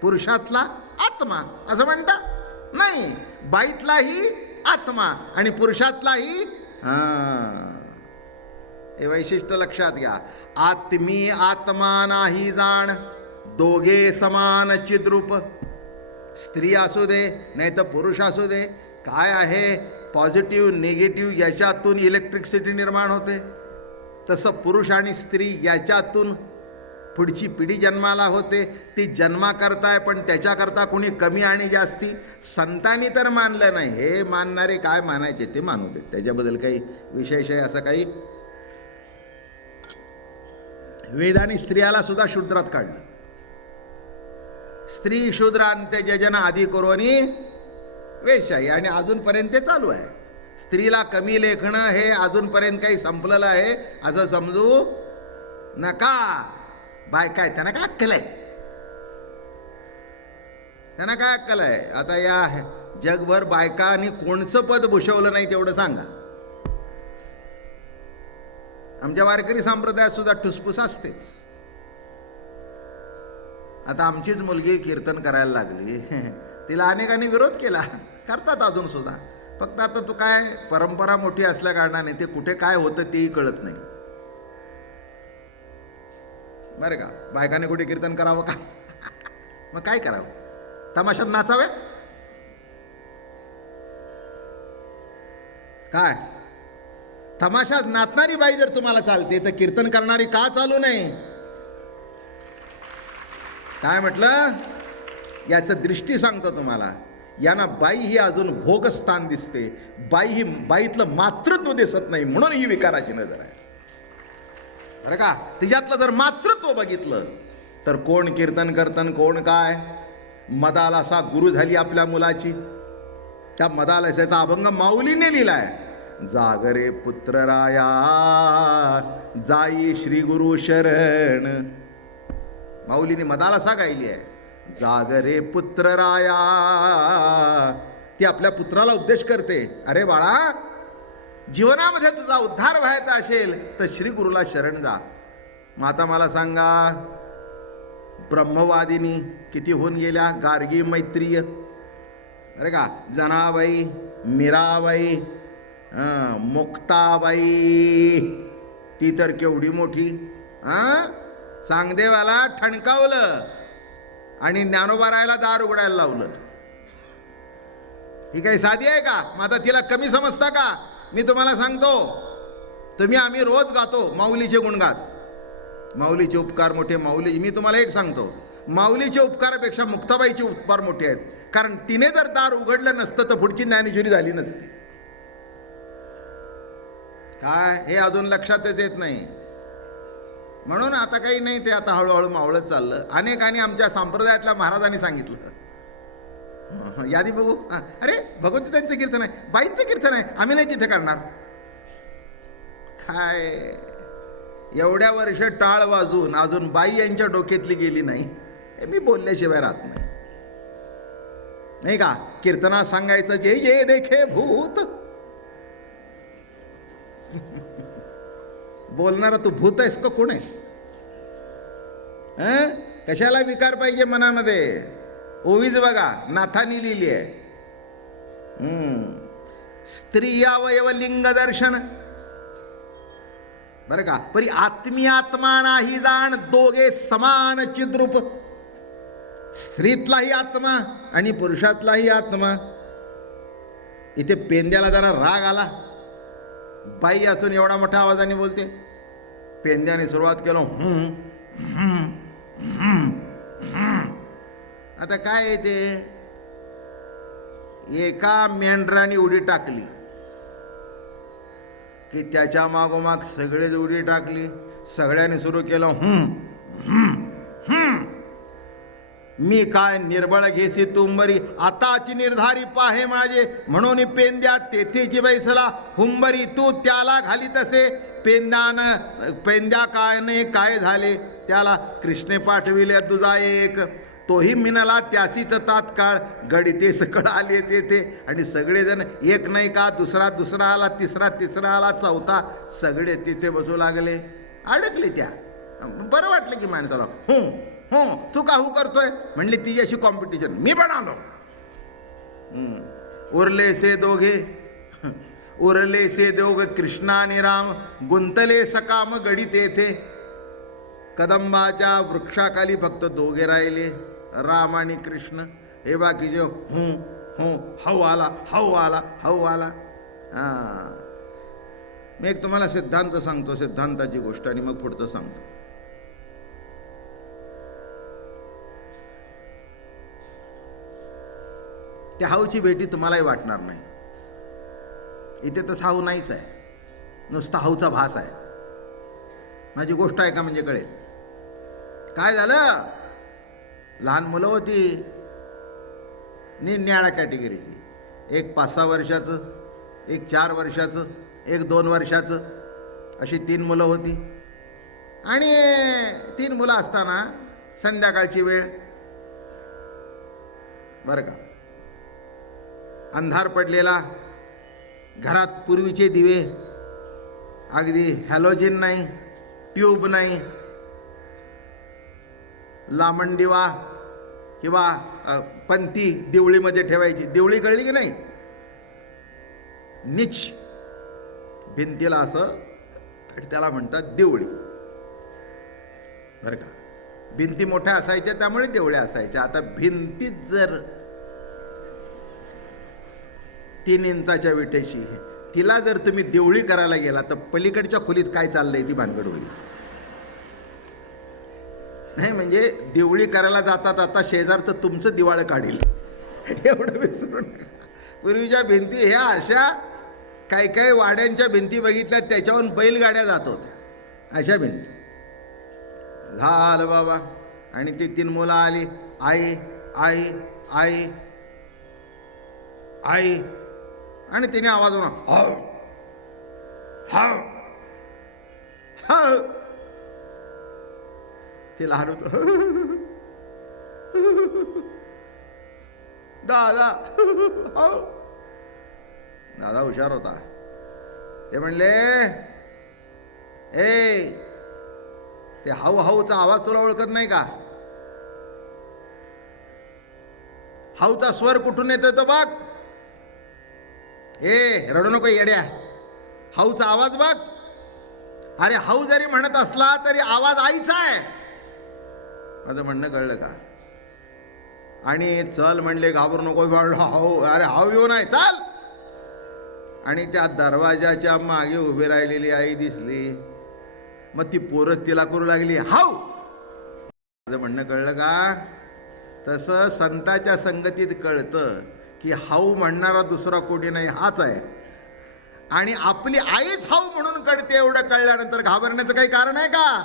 पुरुषातला आत्मा असं म्हणता? नाही, बाईतलाही आत्मा आणि पुरुषातलाही. हे वैशिष्ट्य लक्षात घ्या. आत्मी आत्मा नाही जाण दोघे समान चिद्रूप. स्त्री असू दे नाही तर पुरुष असू दे, काय आहे पॉझिटिव्ह निगेटिव्ह याच्यातून इलेक्ट्रिसिटी निर्माण होते. तसं पुरुष आणि स्त्री याच्यातून पुढची पिढी जन्माला होते. ती जन्मा करताय, पण त्याच्याकरता कोणी कमी आणि जास्ती संतांनी तर मानलं नाही. हे मानणारे काय मानायचे ते मानू देत, त्याच्याबद्दल काही विशेष आहे असं काही. वेदाने स्त्रियाला सुद्धा शूद्रात काढलं. स्त्री शूद्रांते जजन आधी करोनी वेशाई, आणि अजूनपर्यंत ते चालू आहे. स्त्रीला कमी लेखणं हे अजूनपर्यंत काही संपलेलं आहे असं समजू नका. बायका आहे त्यांना काय अक्कल आहे, त्यांना काय अक्कल आहे. आता या जगभर बायकांनी कोणचं पद भूषवलं नाही तेवढं सांगा. आमच्या वारकरी संप्रदायात सुद्धा ठुसफुस असतेच. आता आमचीच मुलगी कीर्तन करायला लागली, तिला अनेकांनी विरोध केला, करतात अजून सुद्धा. फक्त आता तो काय परंपरा मोठी असल्या कारणाने ते कुठे काय होतं तेही कळत नाही बरं का. बायकाने कुठे कीर्तन करावं का? मग काय करावं? तमाशात नाचावे काय? तमाशात नाचणारी बाई जर तुम्हाला चालते तर कीर्तन करणारी का चालू नाही? काय म्हटलं? याचं दृष्टी सांगतो तुम्हाला. यांना बाई ही अजून भोगस्थान दिसते, बाई ही बाईतलं मातृत्व दिसत नाही, म्हणून ही विकाराची नजर आहे बरं का. तिच्यातलं जर मातृत्व बघितलं तर कोण कीर्तन करतन कोण काय. मदालसा गुरु झाली आपल्या मुलाची. त्या मदालसाचा अभंग माऊलीने लिहिलाय. जागरे पुत्र राया जाई श्री गुरु शरण. माऊलीने मदालसा गायली आहे. जागरे पुत्र राया, ती आपल्या पुत्राला उपदेश करते. अरे बाळा, जीवनामध्ये तुझा उद्धार व्हायचा असेल तर श्री गुरुला शरण जा. मग आता मला सांगा, ब्रह्मवादिनी किती होऊन गेल्या? गार्गी मैत्रीय, अरे का, जनाबाई, मीराबाई, मुक्ताबाई, ती तर केवढी मोठी. सांगदेवाला ठणकावलं आणि ज्ञानोबारायला दार उघडायला लावलं. ही काही साधी आहे का? मग आता तिला कमी समजता का? मी तुम्हाला सांगतो, आम्ही रोज गातो माऊलीचे गुणगान. माऊलीचे उपकार मोठे. माऊली, मी तुम्हाला एक सांगतो, माऊलीचे उपकारापेक्षा मुक्ताबाईचे उपकार मोठे आहेत. कारण तिने जर दार उघडलं नसतं तर पुढची ज्ञानेश्वरी झाली नसती. काय हे अजून लक्षातच येत नाही. म्हणून आता काही नाही, ते आता हळूहळू मावळत चाललं. अनेकांनी आमच्या संप्रदायातल्या महाराजांनी सांगितलं, यादी बघू, अरे भगवंत त्यांचं कीर्तन आहे, बाईंचं कीर्तन आहे, आम्ही नाही तिथे करणार. काय एवढ्या वर्ष टाळ वाजून अजून बाई यांच्या डोक्यातली गेली नाही, हे मी बोलल्याशिवाय राहत नाही. नाही का? कीर्तनात सांगायचं जे जे देखे भूत. बोलणारा तू भूत आहेस का कोण आहेस? कशाला विकार पाहिजे मनामध्ये? ओवीज बघा, नाथानी लिहिली आहे. स्त्री अवयव लिंग दर्शन, बरं का. परी आत्मी आत्मा नाही जाण दोघे समान चिद्रूप. स्त्रीतलाही आत्मा आणि पुरुषातलाही आत्मा. इथे पेंद्याला जरा राग आला. बाई असून एवढा मोठ्या आवाजाने बोलते. पेंद्याने सुरुवात केलं आता काय आहे ते, एका मेंढराने उडी टाकली की त्याच्या मागोमाग सगळेच उडी टाकली. सगळ्यांनी सुरू केलं मी काय निर्बळ घेसी तुंबरी, आताची निर्धारी पाहे माझे, म्हणून पेंद्या तेथेची बैसला हुंबरी, तू त्याला घाली तसे पेंद्या काय नाही काय झाले, त्याला कृष्णे पाठविले तुझा एक, तोही मिनला त्यासीच तात्काळ, गडी सकड आले तेथे. आणि सगळेजण एक नाही का दुसरा आला, तिसरा आला, चौथा, सगळे तिथे बसू लागले. अडकले त्या. बरं वाटलं की माणसाला. हो तू का हू करतोय म्हणले, तिची अशी कॉम्पिटिशन. मी पण आलो. उरले से दोघ कृष्णा आणि राम, गुंतले सकाम गडी तेथे. कदंबाच्या वृक्षाखाली फक्त दोघे राहिले, राम आणि कृष्ण. हे बाकीचे हऊ आला. हां, मी एक तुम्हाला सिद्धांत सांगतो, सिद्धांताची गोष्ट, आणि मग पुढचं सांगतो. त्या हाऊची भेटी तुम्हालाही वाटणार नाही. इथे तर हाऊ नाहीच आहे, नुसता हाऊचा भास आहे. माझी गोष्ट आहे का म्हणजे कळेल. काय झालं, लहान मुलं होती निन्याळ्या कॅटेगरीची. एक 5-6 वर्षाचं, एक 4 वर्षाचं, एक 2 वर्षाचं, अशी 3 मुलं होती. आणि 3 मुलं असताना संध्याकाळची वेळ, बरं का, अंधार पडलेला, घरात पूर्वीचे दिवे, अगदी हॅलोजिन नाही, ट्यूब नाही, लांबण दिवा किंवा पंती देवळीमध्ये ठेवायची. देवळी कळली की नाही, निच भिंतीला असं, त्याला म्हणतात देवळी, बरं का. भिंती मोठ्या असायच्या त्यामुळे देवळ्या असायच्या. आता भिंतीत जर 3 इंचाच्या विटेची, तिला जर तुम्ही देवळी करायला गेला तर पलीकडच्या खोलीत काय चाललंय ती भानगड होईल. नाही म्हणजे देवळी करायला जाता शेजार तर तुमचं दिवाळं काढील, एवढं विसरू नका. पूर्वीच्या भिंती ह्या अशा, काही वाड्यांच्या भिंती बघितल्या त्याच्यावरून बैलगाड्या जात होत्या, अशा भिंती. झालं बाबा. आणि ती 3 मुलं आली. आई आई आई आई, आणि तिने आवाज होणार हा. ते लहान होत. दादा हुशार होता. ते म्हणले, ए ते हाऊचा आवाज तुला ओळखत नाही का? हाऊचा स्वर कुठून येतोय तो बघ. ए रडू नको येड्या, हाऊचा आवाज बघ. अरे हाऊ जरी म्हणत असला तरी आवाज आईचा आहे. माझं म्हणणं कळलं का? आणि चल म्हणले, घाबरू नको, हाऊ, अरे हाऊ येऊ नाही, चाल. आणि त्या दरवाजाच्या मागे उभी राहिलेली आई दिसली. मग ती पोरच तिला करू लागली हाऊ. माझं म्हणणं कळलं का? तसं संताच्या संगतीत कळतं की हाऊ म्हणणारा दुसरा कोणी नाही, हाच आहे. आणि आपली आईच हाऊ म्हणून कळते. एवढं कळल्यानंतर घाबरण्याचं काही कारण आहे का?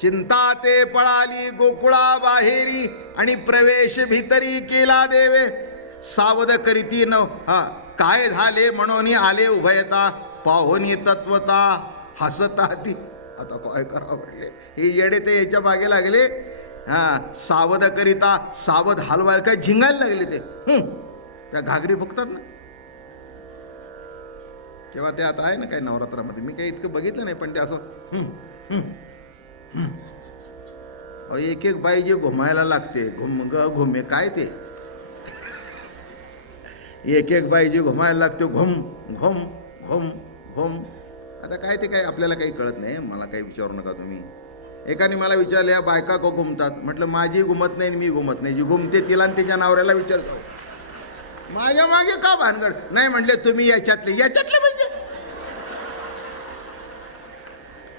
चिंता ते पळाली गोकुळा बाहेरी, आणि प्रवेश भीतरी केला देवे. सावध करीती न काय झाले म्हणून आले उभयता, पाहुनी तत्वता हसता ती. आता काय करावं म्हणले, हे येडे ते याच्या मागे लागले. सावध करिता, सावध हलवायला काय झिंगायला लागले ते. त्या घागरी फुकतात ना किंवा ते आता आहे ना काही नवरात्रामध्ये, मी काही इतकं बघितलं नाही, पण ते असं एक एक बाई जे घुमायला लागते, घुमे काय ते, एक एक बाई जी घुमायला लागते, घुम घुम घुम घुम. आता काय ते काय आपल्याला काही कळत नाही, मला काही विचारू नका तुम्ही. एकाने मला विचारलं, या बायका का घुमतात? म्हटलं माझी घुमत नाही, मी घुमत नाही, जी घुमते तिला आणि तिच्या नवऱ्याला विचारतो, माझ्या मागे का भानगड? नाही म्हटले तुम्ही याच्यातले. याच्यातले म्हणजे?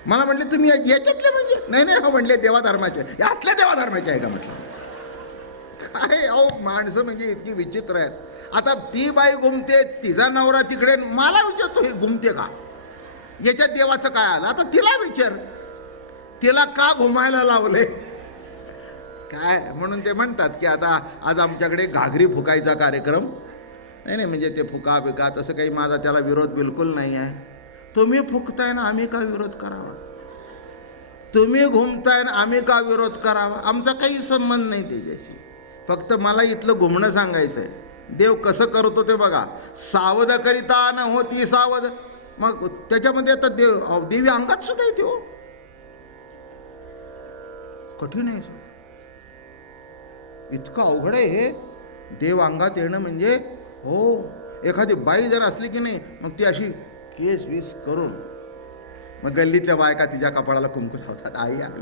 मला म्हटले तुम्ही याच्यातले म्हणजे? नाही नाही हो म्हटले, देवाधर्माचे. असल्या देवाधर्माचे आहे का? म्हटलं काय अहो, माणसं म्हणजे इतकी विचित्र आहेत. आता ती बाई घुमते, तिचा नवरा तिकडे, मला विचारतो हे घुमते का? याच्यात देवाचं काय आलं? आता तिला विचार, तिला का घुमायला लावले काय? म्हणून ते म्हणतात की आता आज आमच्याकडे घागरी फुकायचा कार्यक्रम. नाही नाही म्हणजे ते फुका बिका तसं काही माझा त्याला विरोध बिलकुल नाही आहे. तुम्ही फुकताय ना, आम्ही का विरोध करावा? तुम्ही घुमताय ना, आम्ही का विरोध करावा? आमचा काही संबंध नाही त्याच्याशी. फक्त मला इथलं घुमणं सांगायचं आहे. देव कसं करतो ते बघा. सावध करिता न होती सावध. मग त्याच्यामध्ये आता देवी अंगात सुद्धा येते हो. कठीण आहे, इतकं अवघड आहे हे देव अंगात येणं म्हणजे. हो, एखादी बाई जर असली की नाही, मग ती अशी केस वीस करून, मग गल्लीतल्या बायका तिच्या कपाळाला कुंकू लावतात, आई आली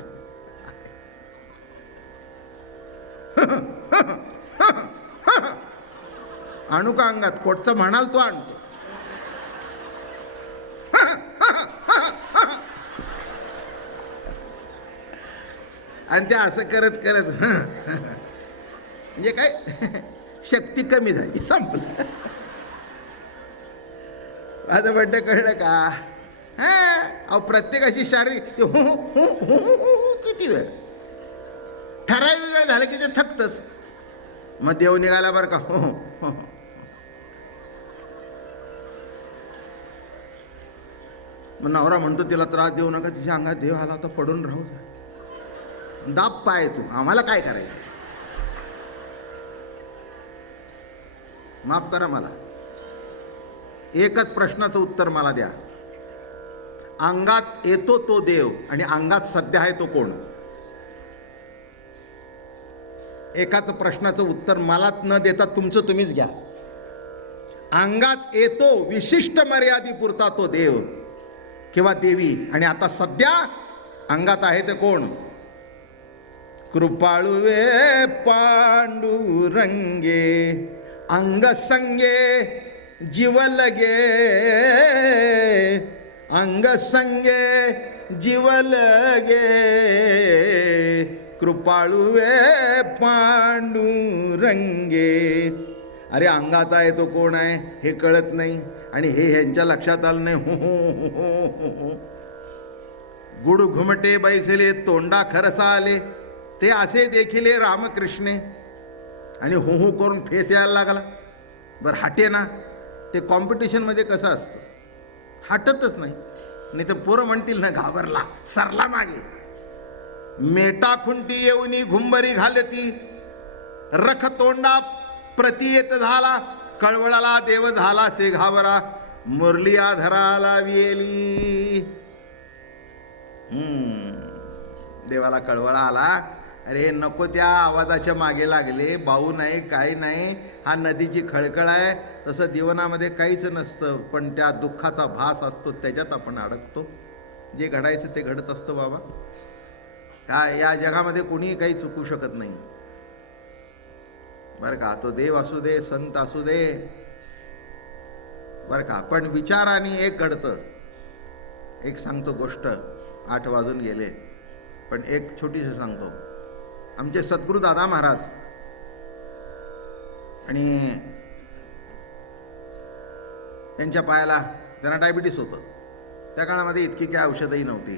आणू का अंगात? कोटचं म्हणाल तो आणतो. आणि त्या असं करत करत म्हणजे काय शक्ती कमी झाली, संपलं. माझं म्हणणं कळलं का? अहो प्रत्येकाची शारीरिक किती वेळ, ठराविक वेळ झाला की ते थकतच. मग देव निघाला बरं का. मग नवरा म्हणतो तिला त्रास देऊ नका, तिच्या अंगात देव आला तर पडून राहू द्या, दाब पाय तू, आम्हाला काय करायचं? माफ करा, मला एकच प्रश्नाचं उत्तर मला द्या. अंगात येतो तो देव आणि अंगात सध्या आहे तो कोण? एकाच प्रश्नाचं उत्तर मला न देता तुमचं तुम्हीच घ्या. अंगात येतो विशिष्ट मर्यादेपुरता तो देव किंवा देवी, आणि आता सध्या अंगात आहे ते कोण? कृपाळुवे पांडुरंगे अंग संगे जीव लगे, अंग संगे जीव लगे, कृपाळुवे पांडुरंगे. अरे अंगात आहे तो कोण आहे हे कळत नाही, आणि हे ह्यांच्या लक्षात आलं नाही. गुड घुमटे बैसले तोंडा खरसा आले, ते असे देखिले रामकृष्णे. आणि हो करून फेस यायला लागला. बरं हटे ना, ते कॉम्पिटिशनमध्ये कसं असतं, हटतच नाही. नाही तर पोरं म्हणतील ना, घाबरला, सरला मागे. मेटा खुंटी येऊनी घुंबरी घालती, रख तोंडा प्रति येत झाला, कळवळाला देव झाला से घाबरा, मुरली आधराला वेली. देवाला कळवळा आला. अरे नको त्या आवाजाच्या मागे लागले, बाऊ नाही, काही नाही, हा नदीची खळखळ आहे. तसं जीवनामध्ये काहीच नसतं, पण त्या दुःखाचा भास असतो, त्याच्यात आपण अडकतो. जे घडायचं ते घडत असतं बाबा. काय या जगामध्ये कोणीही काही चुकू शकत नाही बरं का. तो देव असू दे, संत असू दे, बरं का. पण विचाराने एक घडतं. एक सांगतो गोष्ट, 8 वाजून गेले, पण एक छोटीशी सांगतो. आमचे सद्गुरू दादा महाराज, आणि त्यांच्या पायाला त्यांना डायबिटीस होतं. त्या काळामध्ये इतकी काय औषधही नव्हती.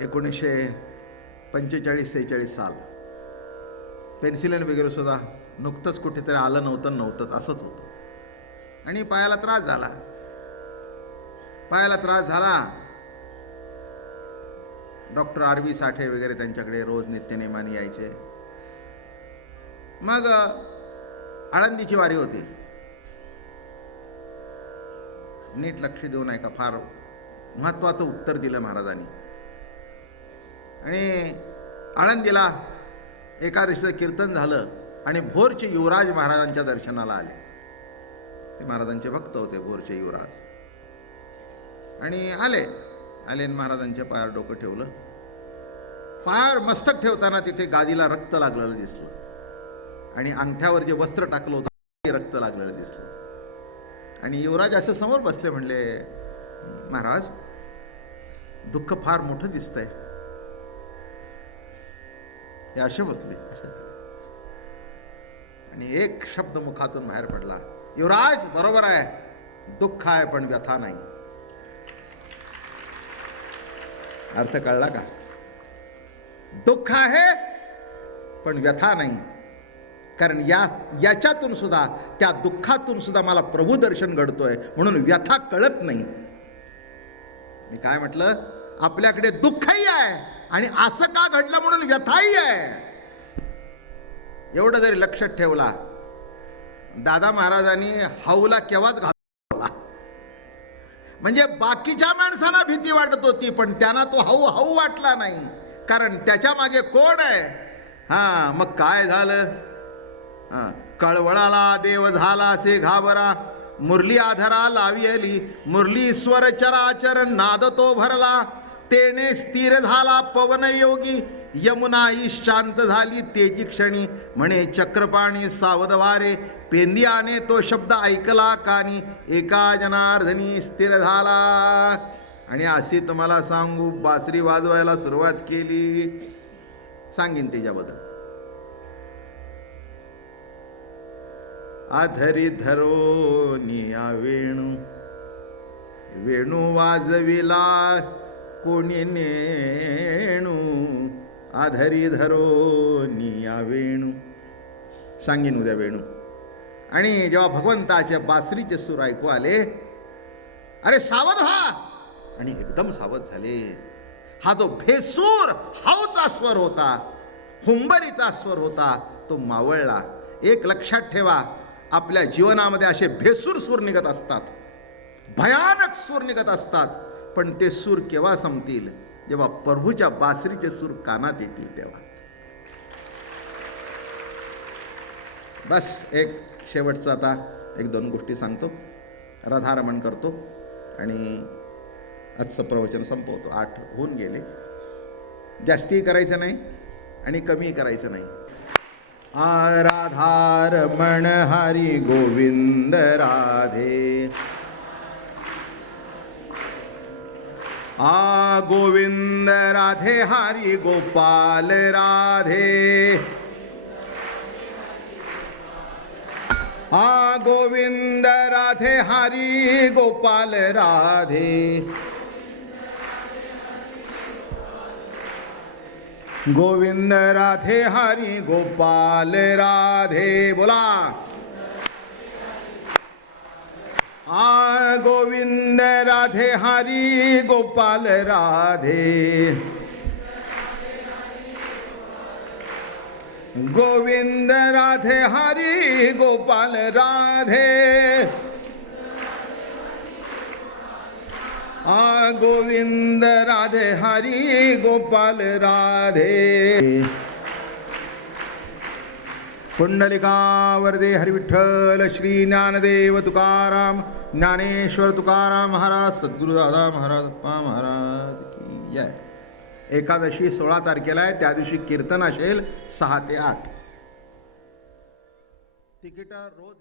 1945-46 साल. पेन्सिलिन वगैरे सुद्धा नुकतंच कुठेतरी आलं नव्हतं असंच होतं. आणि पायाला त्रास झाला. डॉक्टर RV साठे वगैरे त्यांच्याकडे रोज नित्यनेमाने यायचे. मग आळंदीची वारी होती. नीट लक्ष देऊन ऐका, फार महत्वाचं उत्तर दिलं महाराजांनी. आणि आळंदीला एकादशीचं कीर्तन झालं आणि भोरचे युवराज महाराजांच्या दर्शनाला आले. ते महाराजांचे भक्त होते, भोरचे युवराज. आणि आले आले आणि महाराजांच्या पायावर डोकं ठेवलं. पायावर मस्तक ठेवताना तिथे गादीला रक्त लागलेलं दिसलं आणि अंगठ्यावर जे वस्त्र टाकलं होतं ते रक्त लागलेलं दिसलं. आणि युवराज असं समोर बसले, म्हणले, महाराज दुःख फार मोठं दिसतंय. हे असे बसले आणि एक शब्द मुखातून बाहेर पडला, युवराज बरोबर आहे, दुःख आहे पण व्यथा नाही. अर्थ कळला का? दुःख आहे पण व्यथा नाही. कारण याच्यातून सुद्धा, त्या दुःखातून सुद्धा मला प्रभू दर्शन घडतोय, म्हणून व्यथा कळत नाही. मी काय म्हटलं, आपल्याकडे दुःखही आहे आणि असं का घडलं म्हणून व्यथाही आहे. एवढं जरी लक्षात ठेवला, दादा महाराजांनी हाऊला केव्हाच घातला. म्हणजे बाकीच्या माणसांना भीती वाटत होती, पण त्यांना तो हाऊ वाटला नाही, कारण त्याच्या मागे कोण आहे. हा, मग काय झालं? कळवळाला देव झाला असे घाबरा, मुरली आधरा लावियली, मुरली स्वर चराचर नाद तो भरला, तेने स्थिर झाला पवन योगी, यमुनाई शांत झाली तेजी क्षणी, म्हणे चक्रपाणी सावध वारे, पेंदियाने तो शब्द ऐकला कानी, एका जनार्दनी स्थिर झाला. आणि अशी तुम्हाला सांगू, बासरी वाजवायला सुरुवात केली. सांगीन त्याच्याबद्दल. आधरी धरोनिया वेणू, वेणू वाजविला कोणी नेणू, आधरी धरोनिया वेणू. सांगीन उद्या वेणू. आणि जेव्हा भगवंताच्या बासरीचे सूर ऐकू आले, अरे सावध व्हा, आणि एकदम सावध झाले. हा जो भेसूर हाऊचा स्वर होता, हुंबरीचा स्वर होता, तो मावळला. एक लक्षात ठेवा, आपल्या जीवनामध्ये असे भेसूर सूर निघत असतात, भयानक सूर निघत असतात, पण ते सूर केव्हा संपतील? जेव्हा प्रभूच्या बासरीचे सूर कानात येतील तेव्हा. बस एक शेवटचं आता एक दोन गोष्टी सांगतो, राधारमण करतो आणि आजचं प्रवचन संपवतो. 8 होऊन गेले. जास्ती करायचं नाही आणि कमी करायचं नाही. राधारमण हरी गोविंद राधे, गोविंद राधे हरी गोपाल राधे, गोविंद राधे हरी गोपाल राधे, गोविंद राधे हरी गोपाल राधे. बोला, गोविंद राधे हरी गोपाल राधे, गोविंद राधे हरी गोपाल राधे, गोविंद राधे हरी गोपाल राधे. पुंडलिकावरदे हरी विठ्ठल श्री ज्ञानदेव तुकाराम ज्ञानेश्वर तुकाराम महाराज सद्गुरु दादा महाराज महाराज की जय. एकादशी 16 तारखेला आहे, त्या दिवशी कीर्तन असेल 6 ते 8. तिकीट रोज